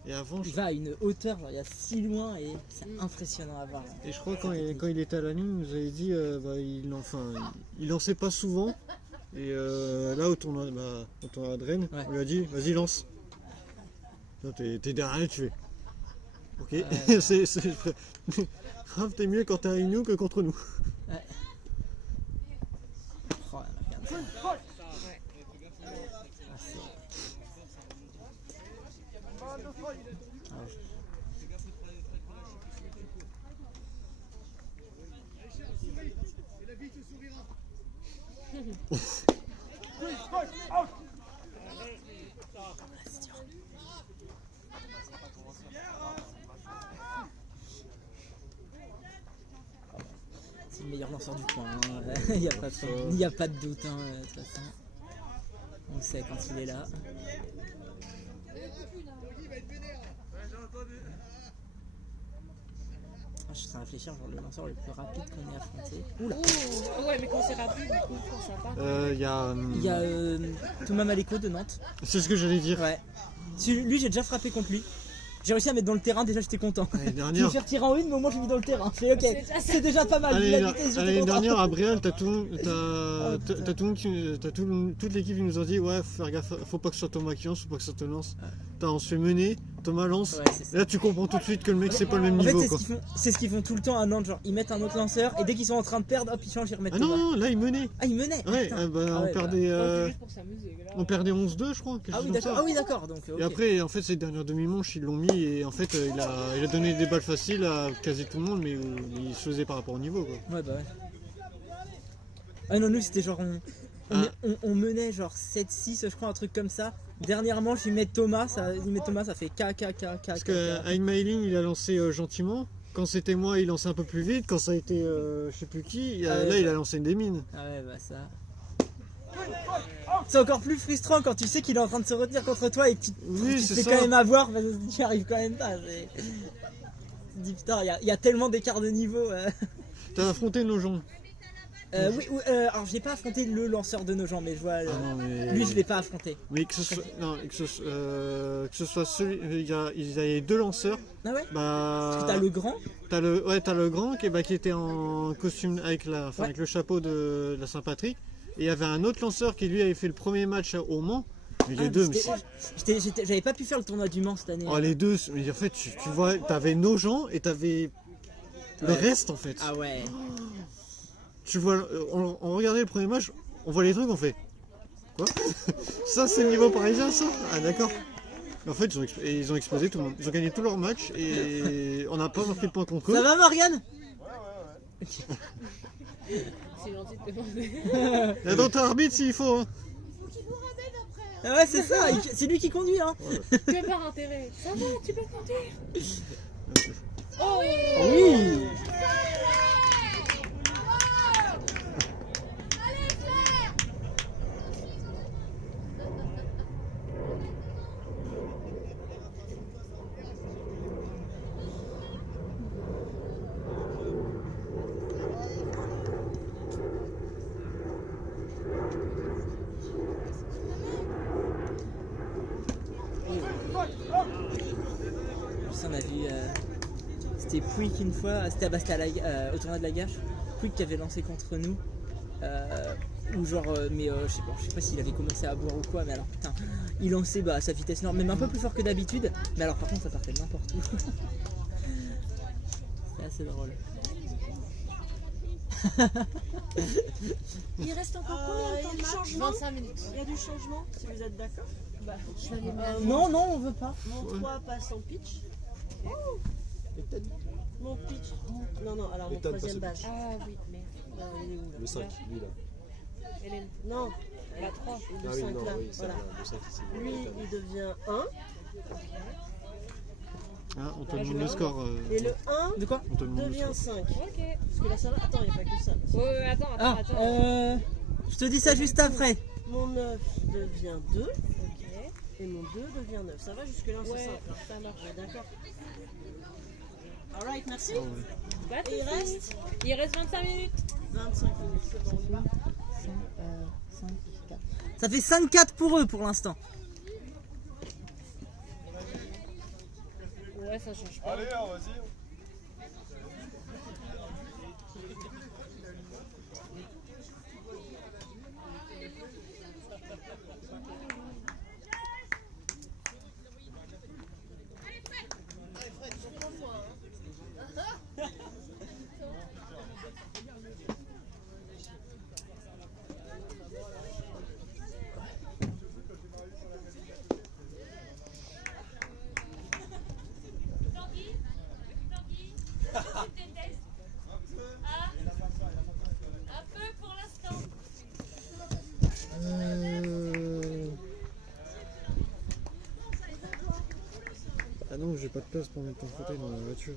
Et avant, il va à une hauteur, genre, il y a si loin et c'est impressionnant à voir. Et je crois quand il était à la ligne, il nous avait dit il lançait pas souvent. Et là, au tournoi de Rennes, on lui a dit vas-y, lance. T'es derrière, tu fais. Ok, grave, t'es mieux quand t'es avec nous que contre nous. Ouais. Oh, regarde ça. C'est le meilleur lanceur du coin, hein. Il n'y a pas de doute, hein, de toute façon. On sait quand il est là. Je suis en train de réfléchir, genre le lanceur le plus rapide qu'on ait affronté. Oula. Ouais, mais quand c'est rapide, du coup, quand ça part. Il y a Thomas Maléco de Nantes. C'est ce que j'allais dire. Ouais. Lui, j'ai déjà frappé contre lui. J'ai réussi à mettre dans le terrain, déjà j'étais content. Je vais faire tirer en une, mais au moins je l'ai mis dans le terrain. Je fais ok, c'est déjà pas mal. L'année dernière à Brial, toutes l'équipe qui nous ont dit ouais, faut faire gaffe, faut pas que ce soit Thomas qui lance, faut pas que ça te lance. On se fait mener, Thomas lance. Ouais, et là tu comprends tout de suite que le mec c'est pas le même niveau. C'est ce qu'ils font tout le temps à Nantes, genre ils mettent un autre lanceur et dès qu'ils sont en train de perdre, hop ils changent, ils remettent Thomas. Non, là ils menaient. Ah ils menaient. Ouais, on perdait 11-2 je crois. Ah oui d'accord. Donc, et après en fait ces dernières demi-manches ils l'ont mis et en fait il a donné des balles faciles à quasi tout le monde, mais il se faisait par rapport au niveau quoi. Ouais bah ouais. Ah non, nous c'était genre on menait genre 7-6 je crois, un truc comme ça. Dernièrement il met Thomas, ça fait K. Parce que Mailing il a lancé gentiment. Quand c'était moi il lançait un peu plus vite. Quand ça a été je sais plus qui, il a lancé des mines. Ah ouais bah ça. C'est encore plus frustrant quand tu sais qu'il est en train de se retenir contre toi et que tu te fais quand même avoir, mais tu n'y arrives quand même pas. Tu te dis putain, il y a tellement d'écart de niveau. T'as affronté nos gens. Oui, alors je n'ai pas affronté le lanceur de nos gens, mais je vois. Lui, je l'ai pas affronté. Mais que ce soit celui. Il y avait deux lanceurs. Ah ouais. Parce que t'as le grand. T'as le grand qui était en costume avec le chapeau de la Saint-Patrick. Et il y avait un autre lanceur qui lui avait fait le premier match au Mans. Mais les deux, j'avais pas pu faire le tournoi du Mans cette année. Oh, les deux, mais en fait, tu vois, t'avais nos gens et t'avais le reste en fait. Ah ouais. Tu vois, on regardait le premier match, on voit les trucs, on fait quoi? Ça c'est le niveau parisien ça? Ah d'accord. En fait ils ont explosé tout le monde. Ils ont gagné tous leurs matchs et on n'a pas marqué de points contre eux. Ça va Morgane? C'est gentil de demander. Il y a d'autres arbitres s'il faut. Hein. Ah ouais c'est ça, c'est lui qui conduit hein. Que par intérêt. Ça va, tu peux conduire. Oh oui. On a vu, c'était Pouic une fois, c'était au tournoi de la Gâche, Pouic qui avait lancé contre nous, ou genre, mais je sais pas s'il avait commencé à boire ou quoi, mais alors putain, il lançait à sa vitesse normale, même un peu plus fort que d'habitude, mais alors par contre ça partait de n'importe où. C'est assez drôle. Il reste encore combien de temps de changement? 25 minutes. Il y a du changement, si vous êtes d'accord? Non, on veut pas. Mon 3 passe en pitch. Mon pitch. Non, alors mon troisième base. Ah oui, mais. Le 5, lui là. Hélène. Non, Bah 3. Et le Ah oui, 5 non, là, oui, ça, voilà. le 5 ici. Lui, il devient 1. Ah, on te demande le score. Et le 1 De quoi? On te demande le devient score. 5. Ok. Parce que là, ça va. Attends, il n'y a pas que ça. Ouais, attends. Ah, je te dis ça juste après. Mon 9 devient 2. Ok. Et mon 2 devient 9. Ça va jusque-là, c'est Ouais, simple. Hein. ça marche. Ouais, d'accord. Alright, merci. Pas de Et il soucis. reste Il reste 25 minutes. 25 minutes. C'est bon, on y va. Ça fait 5-4 pour eux pour l'instant. Ouais, ça change pas. Allez, vas-y. Un peu pour l'instant. Ah non, j'ai pas de place pour mettre ton fauteuil dans la voiture.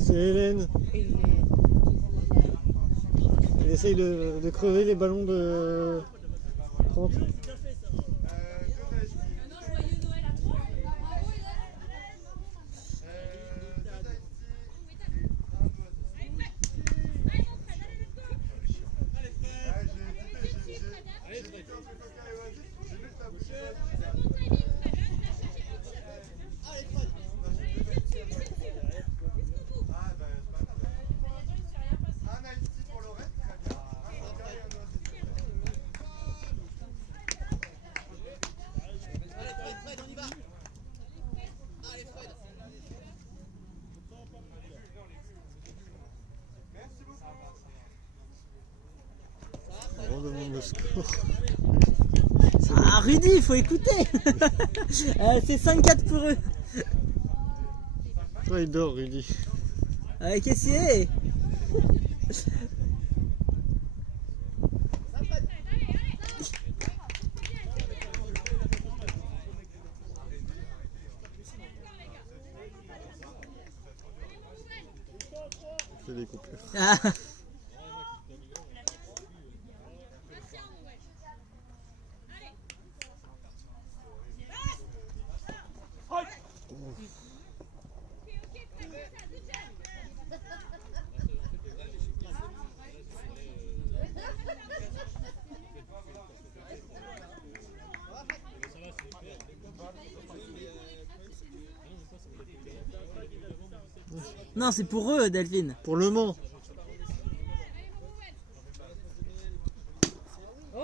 C'est Hélène. Elle essaye de crever les ballons de 30. Non, joyeux Noël à toi. Bravo, On demande le score. Ah, Rudy, il faut écouter. C'est 5-4 pour eux. Toi, il dort, Rudy. Qu'est-ce que c'est? C'est des coupures. Ah. Non, c'est pour eux, Delphine. Pour Le Mans. Oh,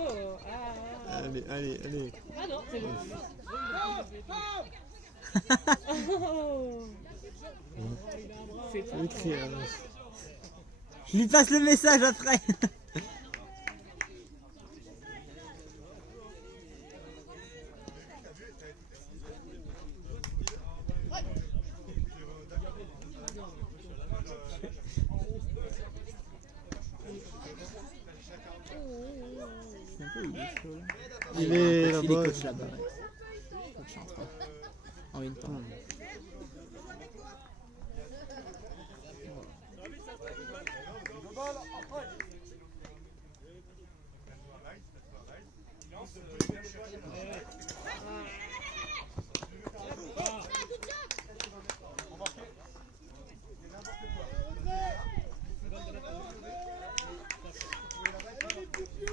ah. Allez, allez, allez. Ah non, c'est bon. Oh. Faut écrire, alors. Je lui passe le message après. Il est Il est là-bas. coach là-bas. Ouais. Coach en une temps.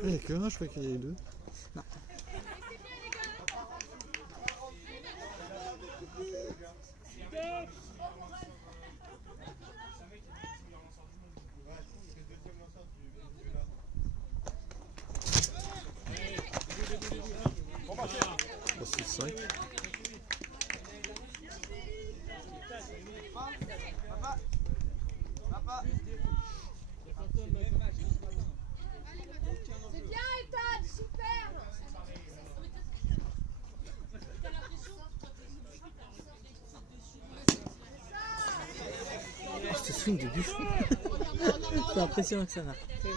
Il n'y a que un, je crois qu'il y a eu deux. Non. 5. C'est bien, Ethan, super. Oh, ce swing de Buffon. C'est impressionnant que ça marche. C'est bon.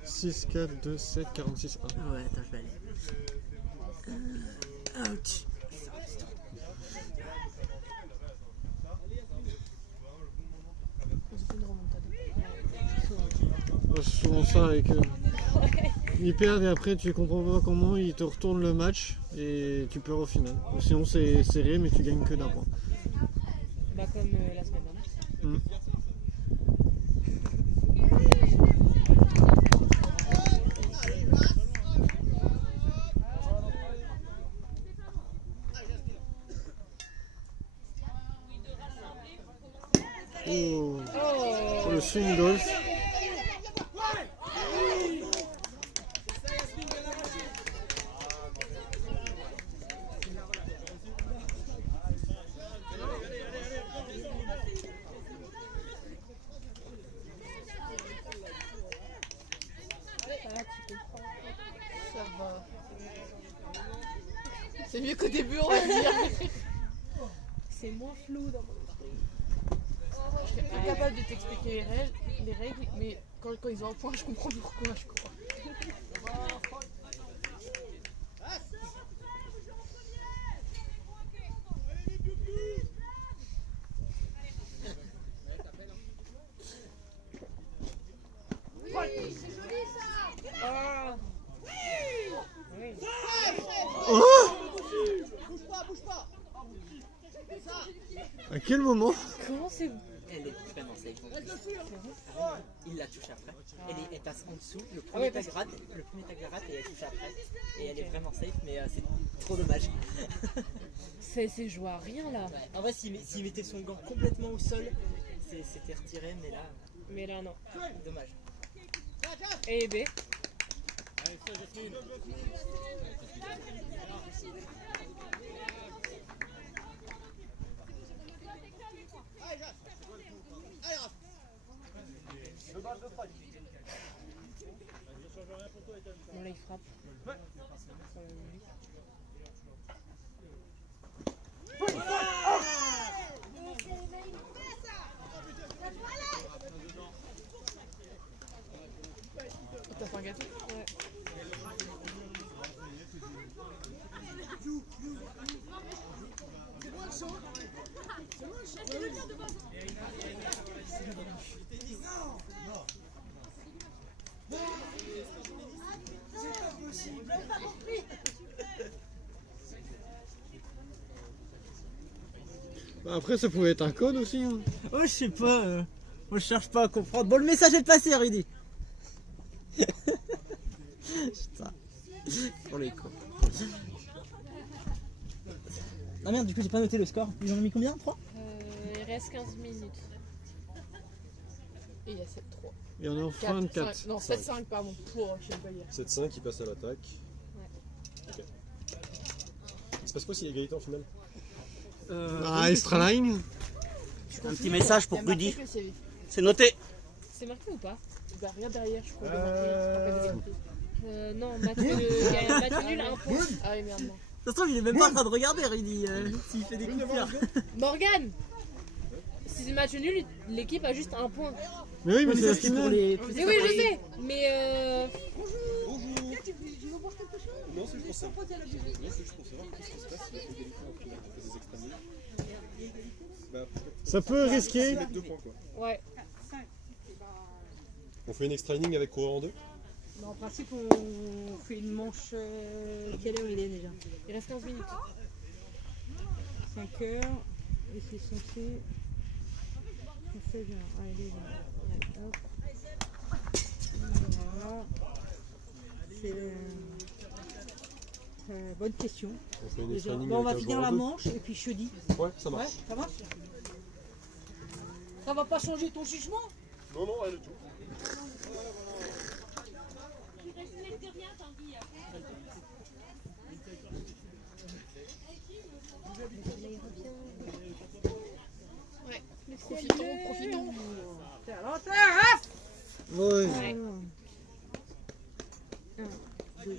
« 6, 4, 2, 7, 46, 1. Ouais, attends, je vais aller. Ouch. C'est souvent ça avec eux. Ils perdent et après tu comprends pas comment ils te retournent le match et tu perds au final. Ou sinon c'est serré mais tu gagnes que d'un point. Bah comme la semaine dernière. Oh, oh le swing golf. Ça va. C'est mieux qu'au début, on va dire. C'est moins flou dans mon esprit. Je suis incapable de t'expliquer les règles, mais quand ils ont un point, je comprends pourquoi, je crois. À quel moment? Comment c'est... Elle est vraiment safe. Il la touche après. Elle passe en dessous. Le Ah premier ouais, tag rate, et elle touche après. Et elle est vraiment safe, mais c'est trop dommage. C'est joué à rien là. Ouais. En vrai, s'il mettait son gant complètement au sol, c'était retiré, mais là. Mais là, non. Dommage. Et B. Allez, ça, Jasmine. Bon, là, il frappe. T'as fait un gâteau? Ouais. Après ça pouvait être un code aussi. Hein. Oh, je sais pas. Moi je cherche pas à comprendre. Bon, le message est passé, Rudy. Putain. Pour les cons. Ah merde, du coup j'ai pas noté le score. Ils en ont mis combien? 3? Il reste 15 minutes. Et il y a 7-3. Et on est en fin de 4. Non, 7-5, pardon. Pour, je sais pas hier. 7-5, il passe à l'attaque. Ouais. Ok. Il se passe quoi s'il y a égalité en finale? Extra line. Un petit message pour Rudy. C'est noté. C'est marqué ou pas? Bah, rien derrière, je crois. Non, match nul, un point. Ah oui, merde, non. De toute façon, il est même pas en train de regarder, Rudy, s'il fait des coups de pied. Morgane! Si c'est match nul, l'équipe a juste un point. Mais oui, mais c'est la pour finale. Mais oui, je sais! Mais Bonjour. Non, c'est le français. sur pause, il y a la buvette. Moi, c'est juste pour savoir qu'est-ce qui se passe si la égalité entre des extrêmes. Bah, Ça peut risquer. mettre 2 points, quoi. Ouais. On fait une extra inning avec coureur en 2. En principe, on fait une manche. Quelle heure il est déjà? Il reste 15 minutes. 5 heures. Et c'est censé. On fait bien. Allez, hop. Voilà. C'est bonne question. On fait une Déjà. extra inning Bon, on va avec un finir coureur la en 2. manche et puis jeudi. Ouais, ça marche. Ouais, ça marche. Ça va pas changer ton jugement? Non, non, rien du tout. Ouais. Profitons. C'est à l'enterre. Ouais. 1, 2,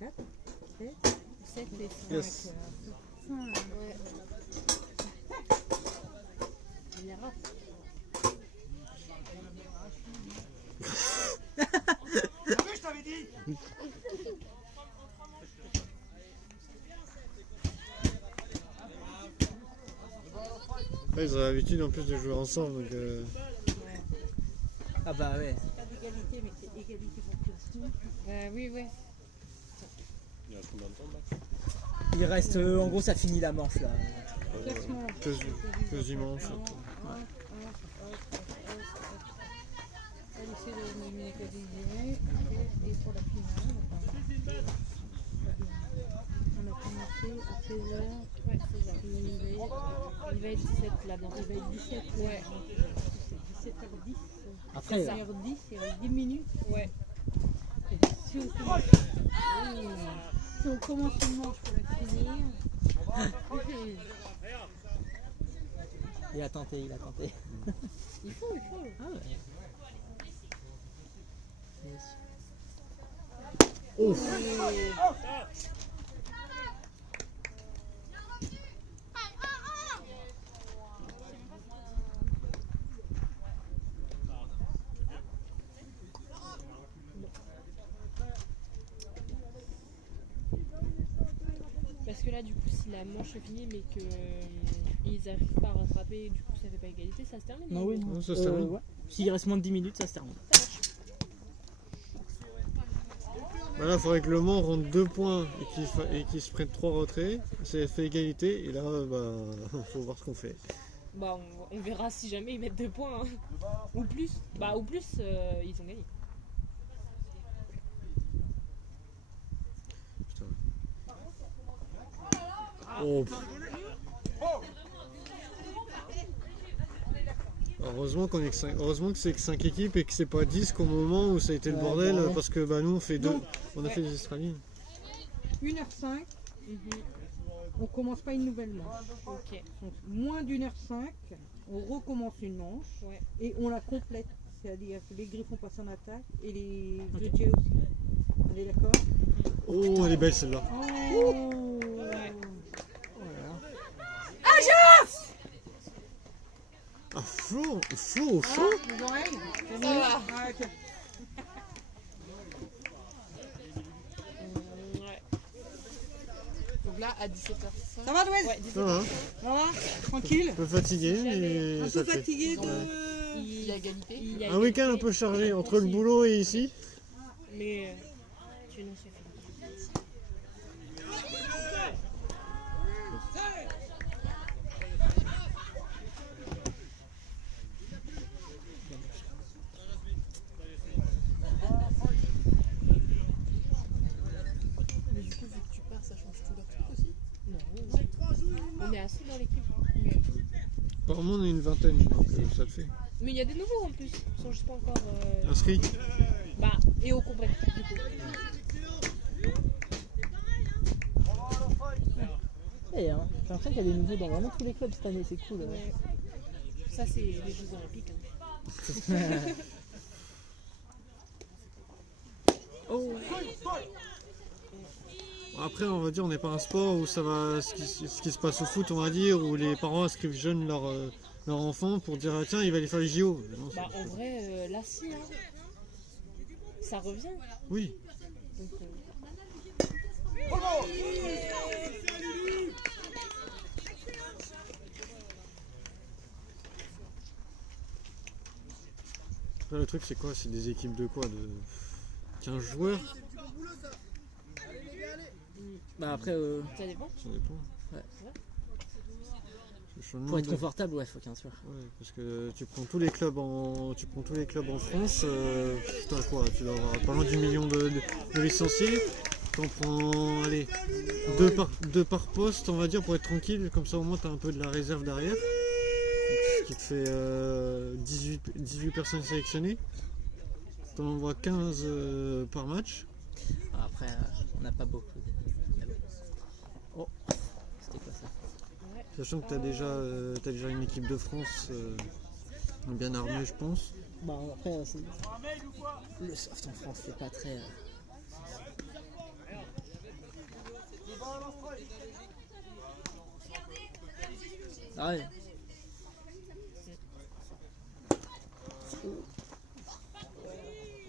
4, 7 et 5. Yes. Je t'avais dit. Ouais, ils ont l'habitude en plus de jouer ensemble. Donc, Ah bah ouais. Pas d'égalité, mais c'est égalité pour tous. Oui, oui. Il reste combien de temps, Max? Il reste, en gros, ça finit la manche là. Classement. quasiment. On va essayer de nominer que des et pour la finale. On a commencé à 16h. Ouais, c'est ça. Il va être 17 là bientôt. Il va être 17. Ouais. C'est 17h10. Après, 17h10, il reste 10 minutes. Ouais. Si on commence, si on commence une manche pour la finir. il a tenté, il a tenté. Il faut. Ah ouais. Parce que là, du coup, si la manche est finie, mais que ils n'arrivent pas à rattraper, du coup, ça fait pas égalité, ça se termine. Non, oui, non, ça se termine. ouais. S'il reste moins de 10 minutes, ça se termine. Bah là, il faudrait que Le Mans rentre 2 points et qu'il se prenne 3 retraits. Ça fait égalité. Et là, bah, faut voir ce qu'on fait. Bah, on verra si jamais ils mettent 2 points. Hein. Ou plus. Bah, ou plus, ils ont gagné. Putain. Oh. Heureusement qu'on est que 5. Heureusement que c'est que 5 équipes et que c'est pas 10 qu'au moment où ça a été le bordel, ouais. parce que bah nous on fait 2. On a fait des Australiens. 1h05. On commence pas une nouvelle manche. Ok. Donc moins d'1h05, on recommence une manche et on la complète. C'est-à-dire que les Griffons passent en attaque et les Grutiers aussi. On est d'accord? Oh, elle est belle celle-là. Oh. Ah, Flo au chaud. Les oreilles? Ça va. Ah, ok. Ouais. Donc là, à 17h05. Ça va, Douez? Ouais, Ça va. Ça va? Tranquille? Un peu fatigué, mais Un ça peu le fait. fatigué de... Il y a égalité. Il y a Un week-end un égalité. peu chargé entre le boulot et ici. Mais tu n'en sais pas. Mais du coup, vu que tu pars, ça change tout leur truc aussi. Non. On est assis dans l'équipe. Apparemment on est une vingtaine, donc ça le fait. Mais il y a des nouveaux en plus. Ils sont juste pas encore. Inscrit. Bah, et au complet, du coup. Et, hein, j'ai l'impression qu'il y a des nouveaux dans vraiment tous les clubs cette année, c'est cool. Ouais. Ça, c'est les Jeux Olympiques. Hein. Oh. Après, on va dire, on n'est pas un sport où ça va, ce qui se passe au foot, on va dire, où les parents inscrivent jeunes leur enfant pour dire ah, tiens, il va aller faire les JO. Non, Bah, en vrai, là, si. Hein. Ça revient. oui. Donc, Là, le truc, c'est quoi? C'est des équipes de quoi? De 15 joueurs? Bah après, Ça dépend. Ça dépend. Ouais. Je me Pour être demande- confortable, ouais, faut 15 joueurs. Ouais, parce que tu prends tous les clubs en France, putain quoi, tu dois avoir pas loin du million de licenciés. T'en prends, allez, deux par poste, on va dire, pour être tranquille, comme ça au moins t'as un peu de la réserve derrière. Ce qui te fait 18 personnes sélectionnées. T'en envoies 15 par match. Après, on n'a pas beaucoup. Oh, c'était quoi ça? Sachant que t'as déjà une équipe de France bien armée, je pense. Bah après, le soft en France, c'est pas très. Ah ouais.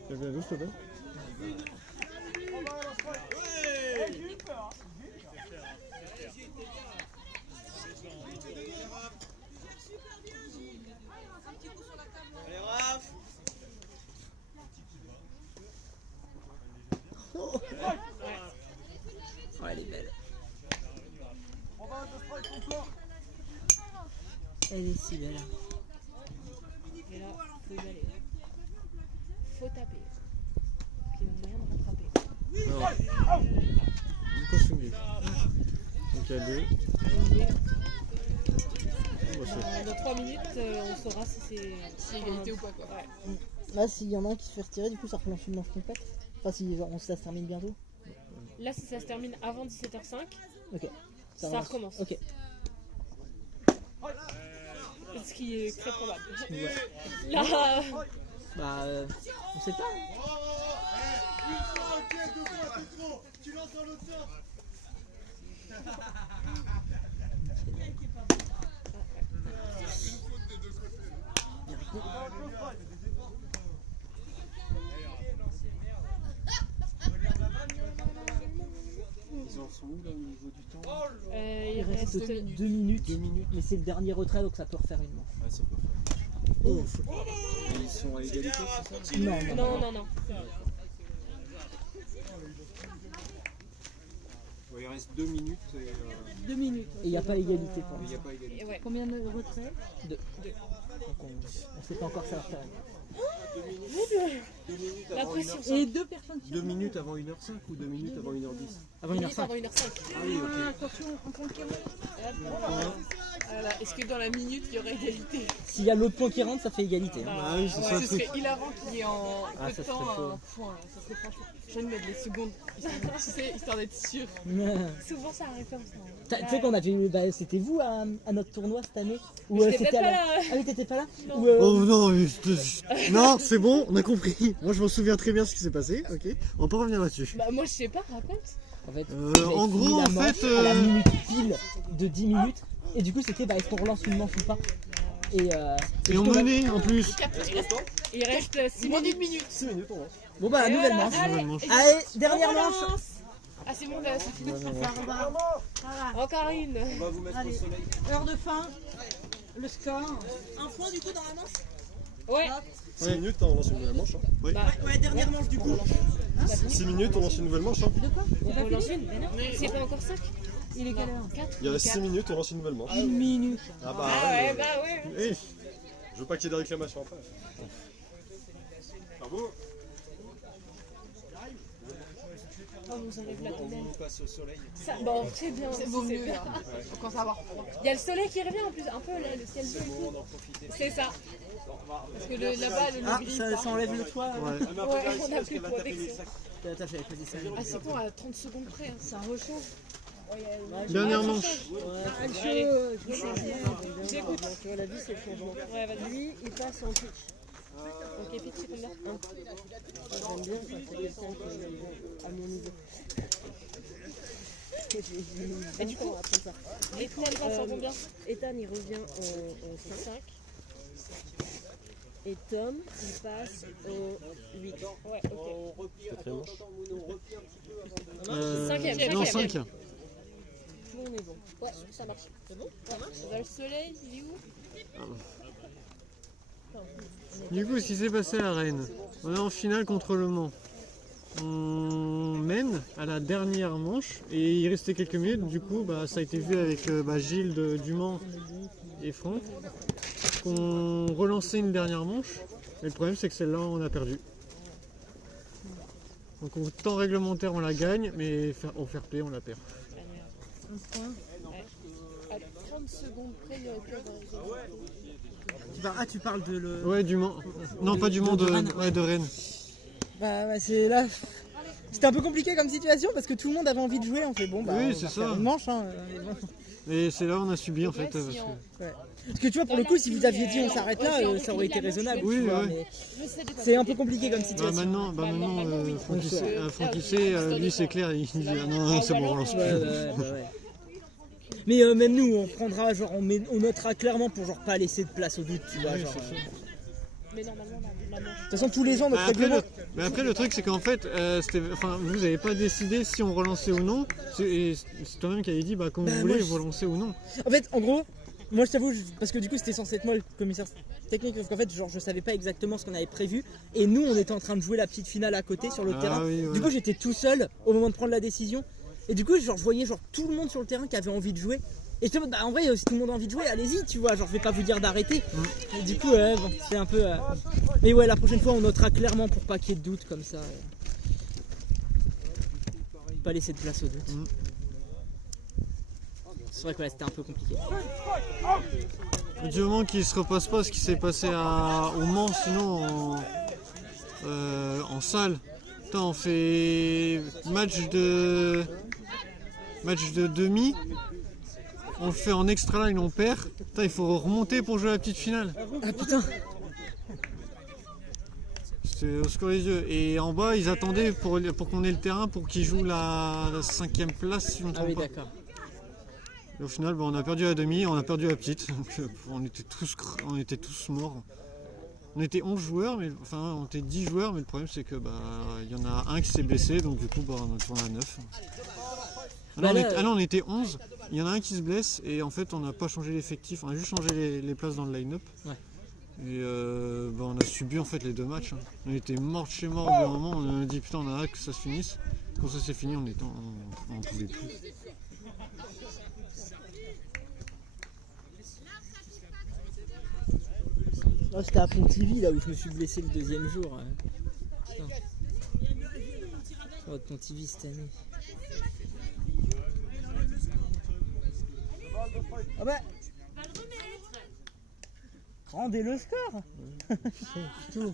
Tu viens d'où, s'il te plaît? Oh, elle est belle. Elle est si belle. Et là, faut y aller. Faut taper. Ils n'ont moyen de rattraper. Alors, une consigne. Donc il y a deux. Oh, bah, Dans 3 minutes, on saura si c'est égalité ou pas, quoi. Ouais. Là, s'il y en a un qui se fait retirer, du coup, ça relance une manche complète. Enfin, si genre, ça se termine bientôt. Là, si ça se termine avant 17h05, Ok. ça recommence. Ok. Ce qui est très probable. Ouais. Là, Bah, on sait pas. Tu lances dans l'autre sens. Ils en sont où là au niveau du temps? il Il reste reste 2 minutes. 2 minutes. Mais c'est le dernier retrait, donc ça peut refaire une manche. Ouais, ça peut faire. Oh. Et ils sont à égalité, c'est ça? Non. Ouais, il reste 2 minutes et. 2 minutes. Et il n'y a pas égalité pour Il n'y a l'instant. pas égalité. Ouais. Combien de retraits? 2. Donc on sait pas encore ça va refaire une manche. 2 minutes La avant pression. 1h05. Et 2 personnes sur 2 minutes avant 1h05 ou 2 minutes avant 1h10? Avant 1h05. Avant 1h05. Ah oui, ok. attention, en compte qui rentre. Voilà. Est-ce que dans la minute, il y aurait égalité? S'il y a l'autre point qui rentre, ça fait égalité. Hein. Ah oui, c'est ça le Ce truc. serait hilarant qu'il y ait en Ah, peu ça de temps serait un point. Ça serait franchement. Je viens de mettre les secondes, tu sais, histoire d'être sûr. Souvent, ça arrive comme ça. Tu sais qu'on avait eu, bah, c'était vous à notre tournoi cette année où J'étais c'était peut-être à pas la... là. Ah oui, t'étais pas là. Non. Où, Oh non, non, c'est bon, on a compris. Moi je m'en souviens très bien ce qui s'est passé, ok. On va pas revenir là-dessus. Bah, moi, je sais pas, raconte. En fait, En gros, en fait, à la minute pile de 10 minutes. Et du coup, c'était bah, est-ce qu'on relance une manche ou pas. Et on menait en plus. Il reste 6 minutes. 6 minutes, on lance. Bon bah, Et nouvelle voilà, manche. allez. Allez, dernière manche. Ah, c'est bon, là, c'est fini. Voilà. Encore une. On va vous mettre Allez. au soleil. Heure de fin. Le score. Un point du coup dans la manche. Ouais. 6 minutes, on lance une nouvelle manche. Hein. Oui. Ouais, dernière manche du coup. 6 minutes, on lance une nouvelle manche. Hein. De quoi? On relance une. Mais non, c'est pas encore 5. Il est quelle heure? 4. Il reste 6 minutes, on lance une nouvelle manche. 1 minute. Ah bah, Ah ouais, bah ouais. hey, je veux pas qu'il y ait des réclamations après. Bravo. Oh, nous enlève la On tonnelle. nous passe au soleil. Ça, bon, c'est bien. C'est vaut c'est mieux bien. là. On commence à avoir froid. Il y a le soleil qui revient en plus, un peu là, le ciel bleu. C'est le moment d'en profiter. C'est ça. Parce que là-bas, le Ah, gris. ça enlève le toit. Ouais. Elle m'a Ouais, pas réussi on a parce plus qu'elle de va taper les protection. sacs. Attends, j'avais posé ça. Ah, c'est bon, à 30 secondes près. Hein. Ça rechauffe. Dernière manche. Allez. J'écoute. Tu vois, la vie, c'est le changement. Ouais, vas-y. Lui, il passe en pitch. Ok, pitch, c'est combien? J'aime bien, ça fait quelqu'un qui est à mon niveau. Et du coup, Ethan passe en combien? Ethan, il revient en 5. Et Tom, il passe au 8. Ouais, ok. Quatrième manche. Cinquième. Non, 5. Bon, on est bon. Ouais, ça marche. C'est bon? Ça marche? Le soleil, il est où? Du coup, ce qui s'est passé à Rennes, on est en finale contre Le Mans. On mène à la dernière manche et il restait quelques minutes. Du coup, ça a été vu avec Gilles du Mans et Franck qu'on relançait une dernière manche. Et le problème, c'est que celle-là, on a perdu. Donc au temps réglementaire, on la gagne, mais au fair play, on la perd. À 30 secondes près, il y aurait pu avoir... Tu parles de le... Ouais, du Mans. Non, pas du Mans, de Rennes. Ouais, de Rennes. C'est là... C'était un peu compliqué comme situation parce que tout le monde avait envie de jouer. On fait bon, oui, c'est ça. Une manche. Hein, et c'est là où on a subi en fait. Parce que tu vois, pour le coup, si vous aviez dit on s'arrête là, ça aurait été raisonnable. Oui, tu vois, mais c'est un peu compliqué comme situation. Maintenant, Francky C, lui c'est clair, il dit non, c'est bon, on relance plus. Mais même nous, on prendra, genre, on notera clairement pour genre pas laisser de place au doute, tu vois. Genre, Mais normalement, la manche. De toute façon, tous les ans, notre règlement. Mais après, le truc, c'est qu'en fait, vous n'avez pas décidé si on relançait ou non. C'est toi-même qui avais dit, quand vous voulez, vous relancez ou non. En fait, en gros, moi je t'avoue, parce que du coup, c'était censé être moi le commissaire technique, parce qu'en fait, genre, je savais pas exactement ce qu'on avait prévu. Et nous, on était en train de jouer la petite finale à côté sur le terrain. Oui, ouais. Du coup, j'étais tout seul au moment de prendre la décision. Et du coup, genre, je voyais genre tout le monde sur le terrain qui avait envie de jouer. Et je te dis, en vrai, si tout le monde a envie de jouer, allez-y, tu vois. Genre, je vais pas vous dire d'arrêter. Et du coup, bon, c'est un peu. Mais ouais, la prochaine fois, on notera clairement pour pas qu'il y ait de doute comme ça. Pas laisser de place au doute. C'est vrai que c'était un peu compliqué. Du moment qu'il se repasse pas ce qui s'est passé au Mans, sinon en salle. Putain, on fait match de demi. On le fait en extra line, on perd. Putain, il faut remonter pour jouer la petite finale. Ah putain! C'était au score les yeux. Et en bas, ils attendaient pour qu'on ait le terrain pour qu'ils jouent la 5ème place, si je ne me trompe pas. D'accord. Et au final, on a perdu la demi, on a perdu la petite. Donc, on était tous morts. On était 11 joueurs, on était 10 joueurs, mais le problème c'est que y en a un qui s'est blessé, donc du coup on a tourné à 9. On était 11, il y en a un qui se blesse et en fait on n'a pas changé l'effectif, on a juste changé les places dans le line-up. Ouais. Et on a subi en fait les 2 matchs. On était mort de chez mort au bout d'un moment, on a dit putain on a hâte que ça se finisse. Quand ça s'est fini, on n'en pouvait plus. Non, c'était à Pontivy là où je me suis blessé le 2e jour. Putain. Oh, Pontivy cette année. Ah bah rendez le score. Tout.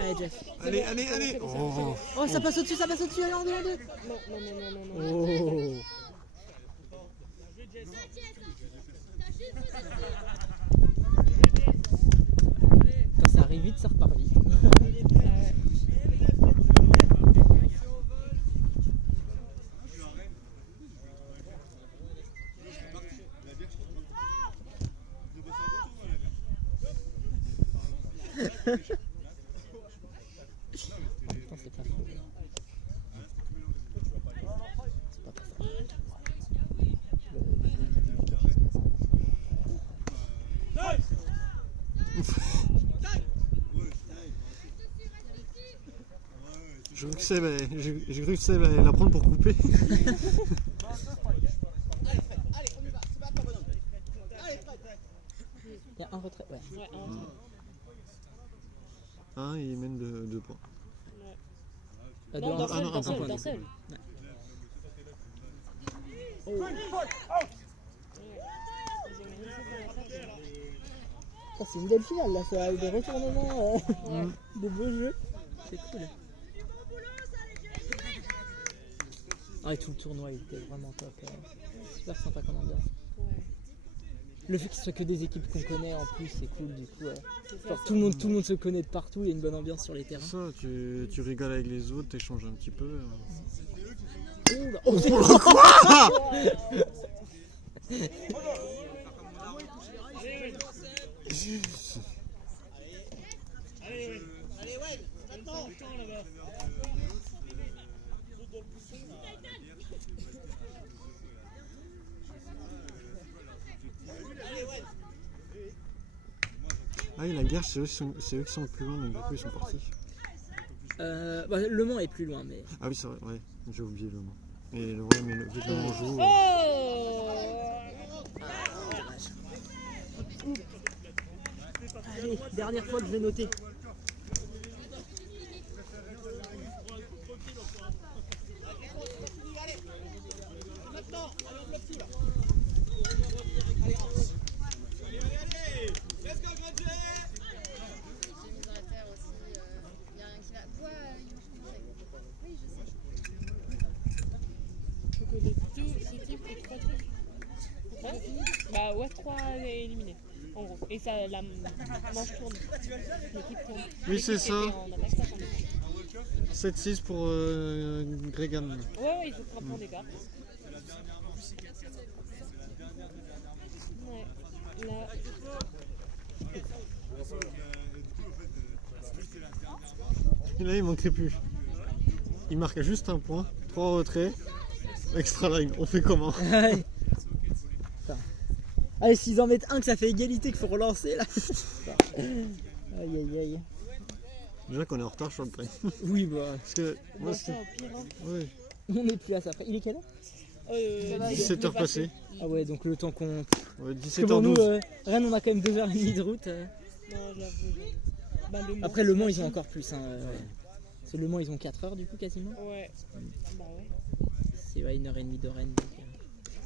Allez Jeff. Allez. Oh ça passe au-dessus, allez en deux. Non. Oh. Quand ça arrive vite, ça repart vite. C'est pas faux. J'ai cru que Seb allait la prendre pour couper. Il y a un retrait. Ouais. Il mène de 2 points. Non, d'un seul. C'est une belle finale là, ça, des retournements, des beaux jeux. C'est cool. Et tout le tournoi il était vraiment top. Super sympa comme ambiance. le fait que ce soit que des équipes qu'on connaît en plus, c'est cool du coup. Genre, tout le monde se connaît de partout, il y a une bonne ambiance sur les terrains. Ça, tu rigoles avec les autres, t'échanges un petit peu. Oula. Oh, quoi? Ah oui, la guerre, c'est eux qui sont le plus loin, donc du coup ils sont partis. Bah, Le Mans est plus loin, mais... Ah oui, c'est vrai, ouais, j'ai oublié Le Mans. Mais ouais, mais vu que Le Mans joue... Allez, dernière fois que je vais noter. Les deux équipes et 3 trucs. Bah ouais, 3 éliminés en gros. Et ça, la manche tourne. L'équipe tourne. Oui, c'est L'équipe ça. était en attaque, ça tourne. 7-6 pour Grégam. Ouais, il faut 3 points d'écart. Ouais, là. Et là, il manquerait plus. Il marque à juste un point, 3 retraits, extra line. On fait comment? Allez, s'ils en mettent un que ça fait égalité qu'il faut relancer là. Aïe aïe aïe. Déjà qu'on est en retard sur le play. Oui, bah. Parce que moi, Ça, au pire, hein. ouais. On est plus à ça après. Il est quelle heure 17h passées. Ah ouais, donc le temps qu'on... Ouais, Parce que pour nous, 17h12. Rennes, on a quand même 2h30 de route. Non, j'avoue. Bah, Le Mans, Après, Le Mans, ils ont encore plus. Hein, Parce que Le Mans, ils ont 4 heures du coup, quasiment. Ouais. Bah ouais. C'est 1h30 de Rennes. Donc,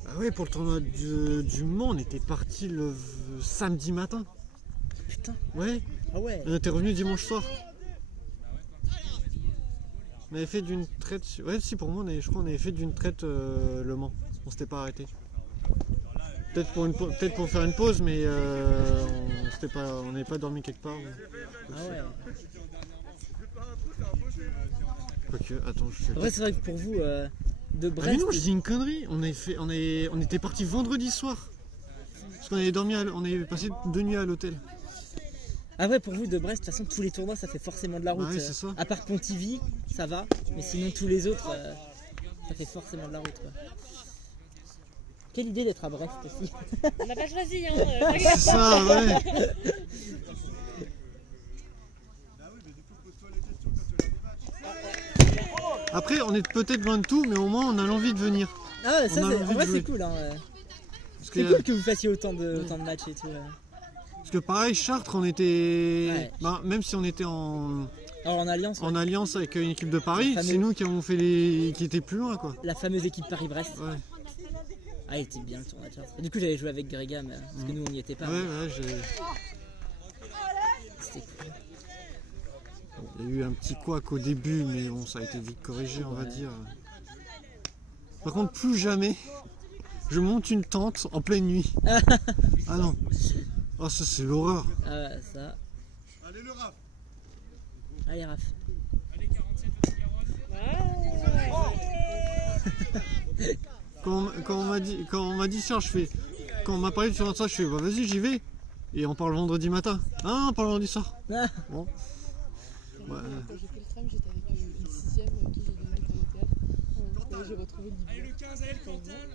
Ah ouais, pour le tournoi du Mans, on était parti le samedi matin. Putain. Ouais. Ah ouais. On était revenu dimanche soir. On avait fait d'une traite. Ouais, si, pour moi, je crois qu'on avait fait d'une traite Le Mans. On s'était pas arrêté. Peut-être pour faire une pause, mais on n'avait pas dormi quelque part. Ah ouais. Quoique, attends, je sais pas. Après, c'est vrai que pour vous, de Ah mais Brest. non, je dis une connerie. On était parti vendredi soir. Parce qu'on avait on avait passé 2 nuits à l'hôtel. Ah ouais, pour vous, de Brest, de toute façon, tous les tournois, ça fait forcément de la route. Ah oui, c'est ça. À part Pontivy, ça va. Mais sinon, tous les autres, ça fait forcément de la route. Quoi. Quelle idée d'être à Brest aussi. On n'a pas choisi, hein. C'est ça, ouais. Après, on est peut-être loin de tout, mais au moins on a l'envie de venir. Ah ouais, ça, On a c'est, envie en de vrai, jouer. c'est cool. Hein. Parce C'est que, cool que vous fassiez autant de matchs et tout. parce que pareil, Chartres, on était. Ouais. Bah, même si on était en Alors, en alliance, ouais. alliance avec une équipe de Paris, La c'est fameuse- nous qui avons fait qui étaient plus loin, quoi. La fameuse équipe Paris-Brest. Ouais, Ah, il était bien le tournoi de Chartres. Et du coup, j'avais joué avec Grégam, parce que nous, on n'y était pas. ouais, ouais. C'était cool. Il y a eu un petit couac au début, mais bon, ça a été vite corrigé, on va dire. Par contre, plus jamais je monte une tente en pleine nuit. Ah non. Ah, ça, c'est l'horreur. Ah ouais, ça. Allez, le Raph. Allez, Raph. Allez, 47 aussi, Quand on m'a dit ça, quand on m'a parlé de sur ça, je fais bah vas-y, j'y vais. Et on parle vendredi matin. Ah, on parle vendredi soir. Ah. Bon. Ouais. Quand j'ai fait le tram, j'étais avec une 6ème qui j'ai donné le théâtre. Là, j'ai retrouvé le Allez, le 15 à El Cantel.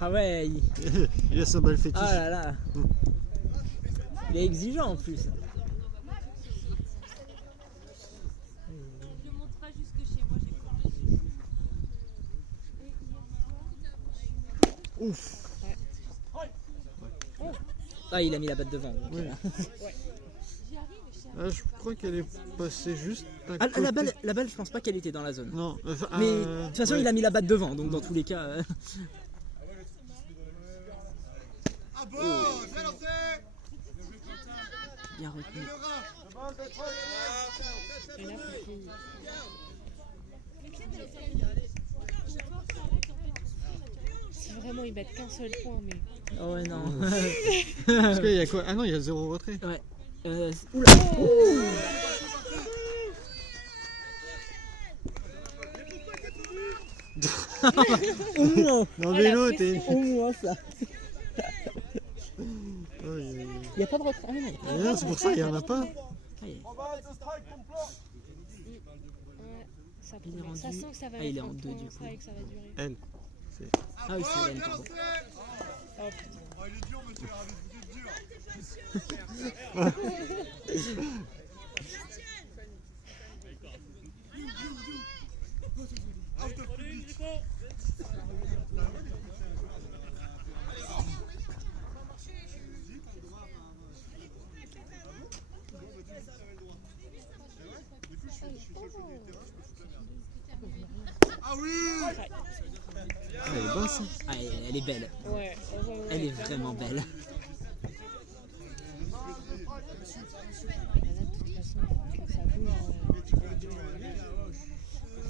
Ah ouais, Il a sa balle fétiche. ah là là. Il est exigeant en plus. Je monte pas jusque chez moi, j'ai Ouf. Ah, il a mis la batte devant. donc, Ouais. Ah, je crois qu'elle est passée juste à Ah, côté. la balle, je pense pas qu'elle était dans la zone. Non. Enfin, Mais de toute façon, ouais. il a mis la batte devant, donc dans tous les cas. Bien retenu. Et là, faut qu'il- Si vraiment ils mettent qu'un seul point, mais. Oh ouais, non. Parce qu'il y a quoi? Ah non, il y a 0 retrait. Ouais. Oula. Au moins. Non, mais la l'autre, pression. Au moins ça. il Il n'y a pas de retrait. Ah, non. c'est pour ça, il y en a pas. Ouais, ça, Il est rendu- ça sent que ça va Ah, il être est en un deux, point, du ça coup. et que ça va durer. N. Ah oui, c'est N, pardon. Oh putain. Oh, il est dur, monsieur l'arbitre, vous êtes dur. Ah oui. Ah, elle est basse. Hein. Ah, elle est belle. Ouais, Elle est vraiment belle. Là, de toute façon, faut que ça bouge.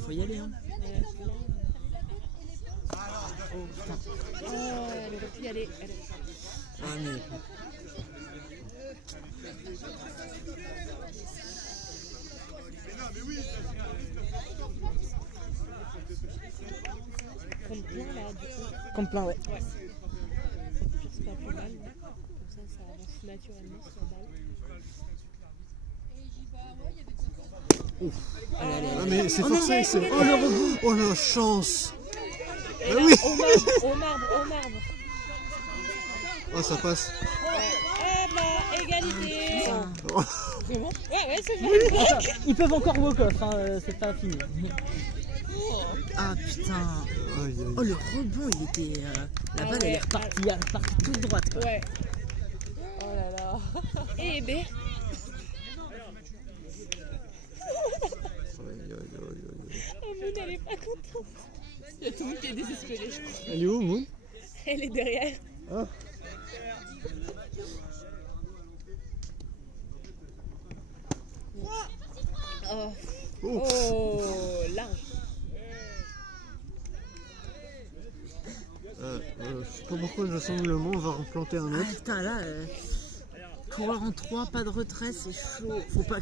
Faut y aller, hein. Oh putain. Oh, elle aurait pu y aller. Ah, mais... Comme plein là, du coup. Comme plein, ouais. Ouais. C'est pas plus mal. Comme ça avance naturellement sur la balle. Ouf. Allez, allez, Ah, allez. mais c'est Oh, forcé. mais c'est... ouais, Oh, le rebond. Oh, la chance. Et Ah là, oui. au marbre. Oh, ça passe. Ah bah, égalité. Oh. C'est bon? Ouais, c'est bon. Attends, ils peuvent encore walk-off, hein, c'est pas fini. Ah putain. Aïe, aïe. Oh, le rebond, il était... la balle, elle est repartie toute droite, quoi. Ouais. Oh là là. Eh ben. Moon, elle est pas contente. Il y a tout le monde qui est désespéré, je crois. Elle est où, Moon? Elle est derrière. Ah. Oh, Oh. oh large. Je sais pas pourquoi je sens que le Mans va replanter un Ah autre. putain, là... coureur en 3, pas de retrait, c'est chaud. Faut pas...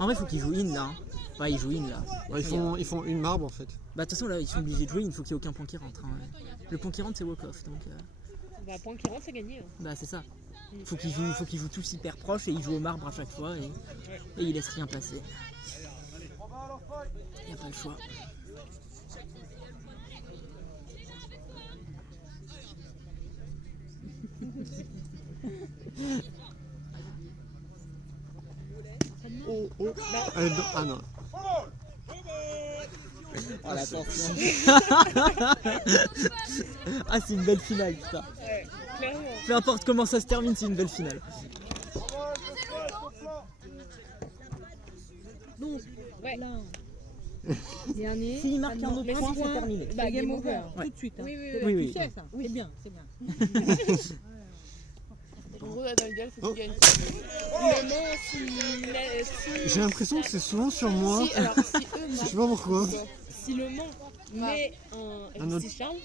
En vrai, faut qu'ils jouent in, là. Hein. Ouais, ils jouent in, là. Ouais, ils font une marbre, en fait. Bah de toute façon, là, ils sont obligés de jouer, il ne faut qu'il n'y ait aucun point qui rentre. Hein. Le point qui rentre, c'est walk-off, donc... Bah, point qui rentre, c'est gagné. Hein. Bah c'est ça. Faut qu'ils jouent tous hyper proches et ils jouent au marbre à chaque fois et ils laissent rien passer. Y a pas le choix. Oh, oh. Ah non. Oh la tension. Ah c'est une belle finale putain. Ouais, clairement. Peu importe comment ça se termine, c'est une belle finale. Donc, Ouais. là, dernier. S'il marque un autre point, c'est terminé. Bah, game over, Ouais. tout de suite. Hein. Oui, oui, C'est oui. là, Oui, tu oui. sais ça. C'est bien, c'est bien. En gros, là, dans le golf, faut Oh. qu'il gagne. Le Mans, si... J'ai l'impression que c'est souvent sur moi. Si, alors, si eux Je marquent- sais pas pourquoi. Si le Mans met Un autre. si Charles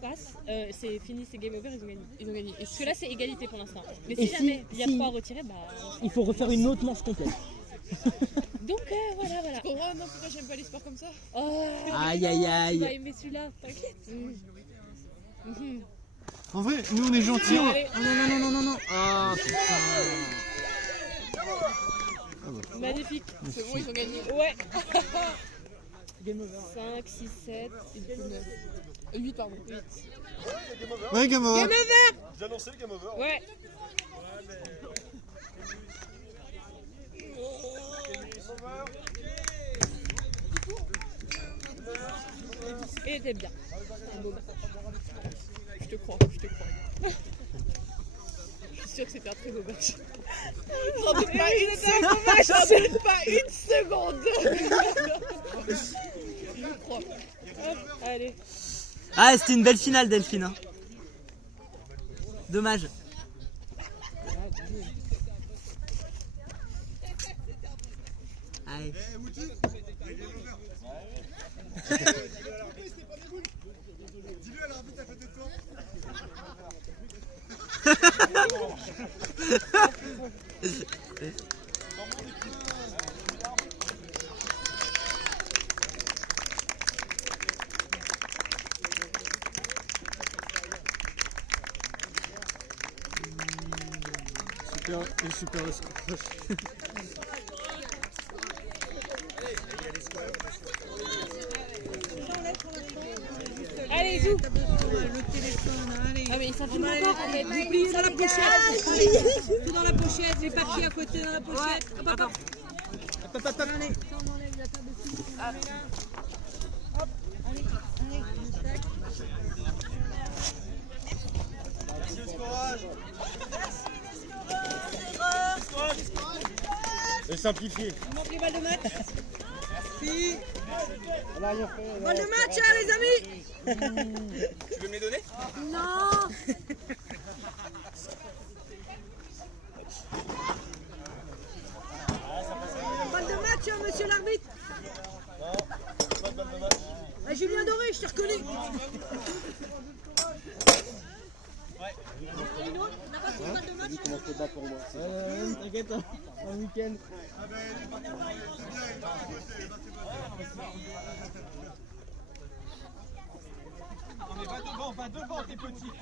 passe, c'est fini, c'est game over, ils ont gagné. Et parce que là, c'est égalité pour l'instant. Mais Et si jamais il y a si- 3 à retirer, bah. Il faut refaire une autre manche complète. Donc voilà. Pour moi, non, pourquoi j'aime pas les sports comme ça? Oh, Aïe aïe tu vas aïe. aimer celui-là, t'inquiète. Mhm. En vrai, nous on est gentils. on- Allez, Oh non non non non non. Oh putain. magnifique. C'est bon, ils ont gagné. Ouais. Game over. 5, 6, 7, 8, pardon. 8. Ouais, game over. J'ai annoncé le game over. Ouais. Et t'es bien. Un beau match. Je te crois. Je suis sûre que c'était un très beau match. J'en doute pas une seconde. J'en doute pas une seconde. Je crois. Hop, allez. Ah c'était une belle finale Delphine. Hein. Dommage. Aïe. Dis-le à l'arbitre à côté de toi. Super le squash. Allez, zou. T'as besoin le téléphone, allez. Ah mais ça filme encore en fait. N'oubliez dans la pochette. Tout dans la pochette, les papiers à côté dans la pochette. Hop, hop, hop. Allez, ça on enlève la table dessus. Hop, allez, allez. Merci le scorage. Et simplifié. Il manque les balles de match. Si. Balle de match, hein, les amis. Tu veux me les donner? Non. Balle de match, hein, monsieur l'arbitre. Non, pas de balle de match. Ah, Julien Doré, je te reconnais. T'inquiète, un week-end. Non mais va devant tes petits.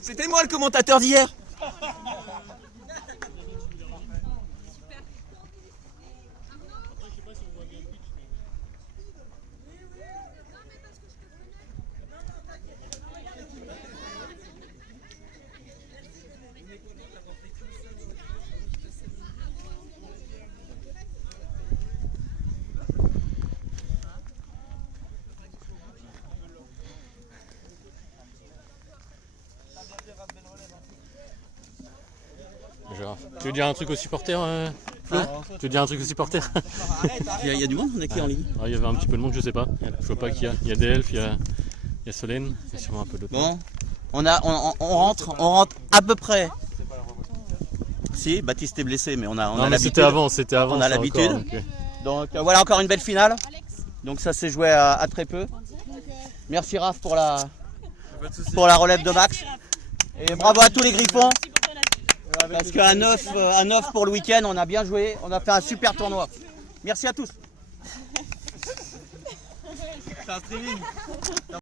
C'était moi le commentateur d'hier. Tu veux dire un truc aux supporters, Flo? Tu veux dire un truc aux supporters? Il y a du monde, on est qui en ligne? Il y avait un petit peu de monde, je sais pas. Je vois pas qui y a. Il y a Delph, il y a Solène, il y a sûrement un peu d'autres. Bon, on rentre à peu près. Si, Baptiste est blessé, mais on a l'habitude. C'était avant. On a l'habitude. Donc voilà encore une belle finale. Donc ça s'est joué à très peu. Merci Raph pour la relève de Max. Et bravo à tous les Griffons. Parce qu'à 9 pour le week-end, on a bien joué, on a fait un super tournoi. Merci à tous. C'est un streaming.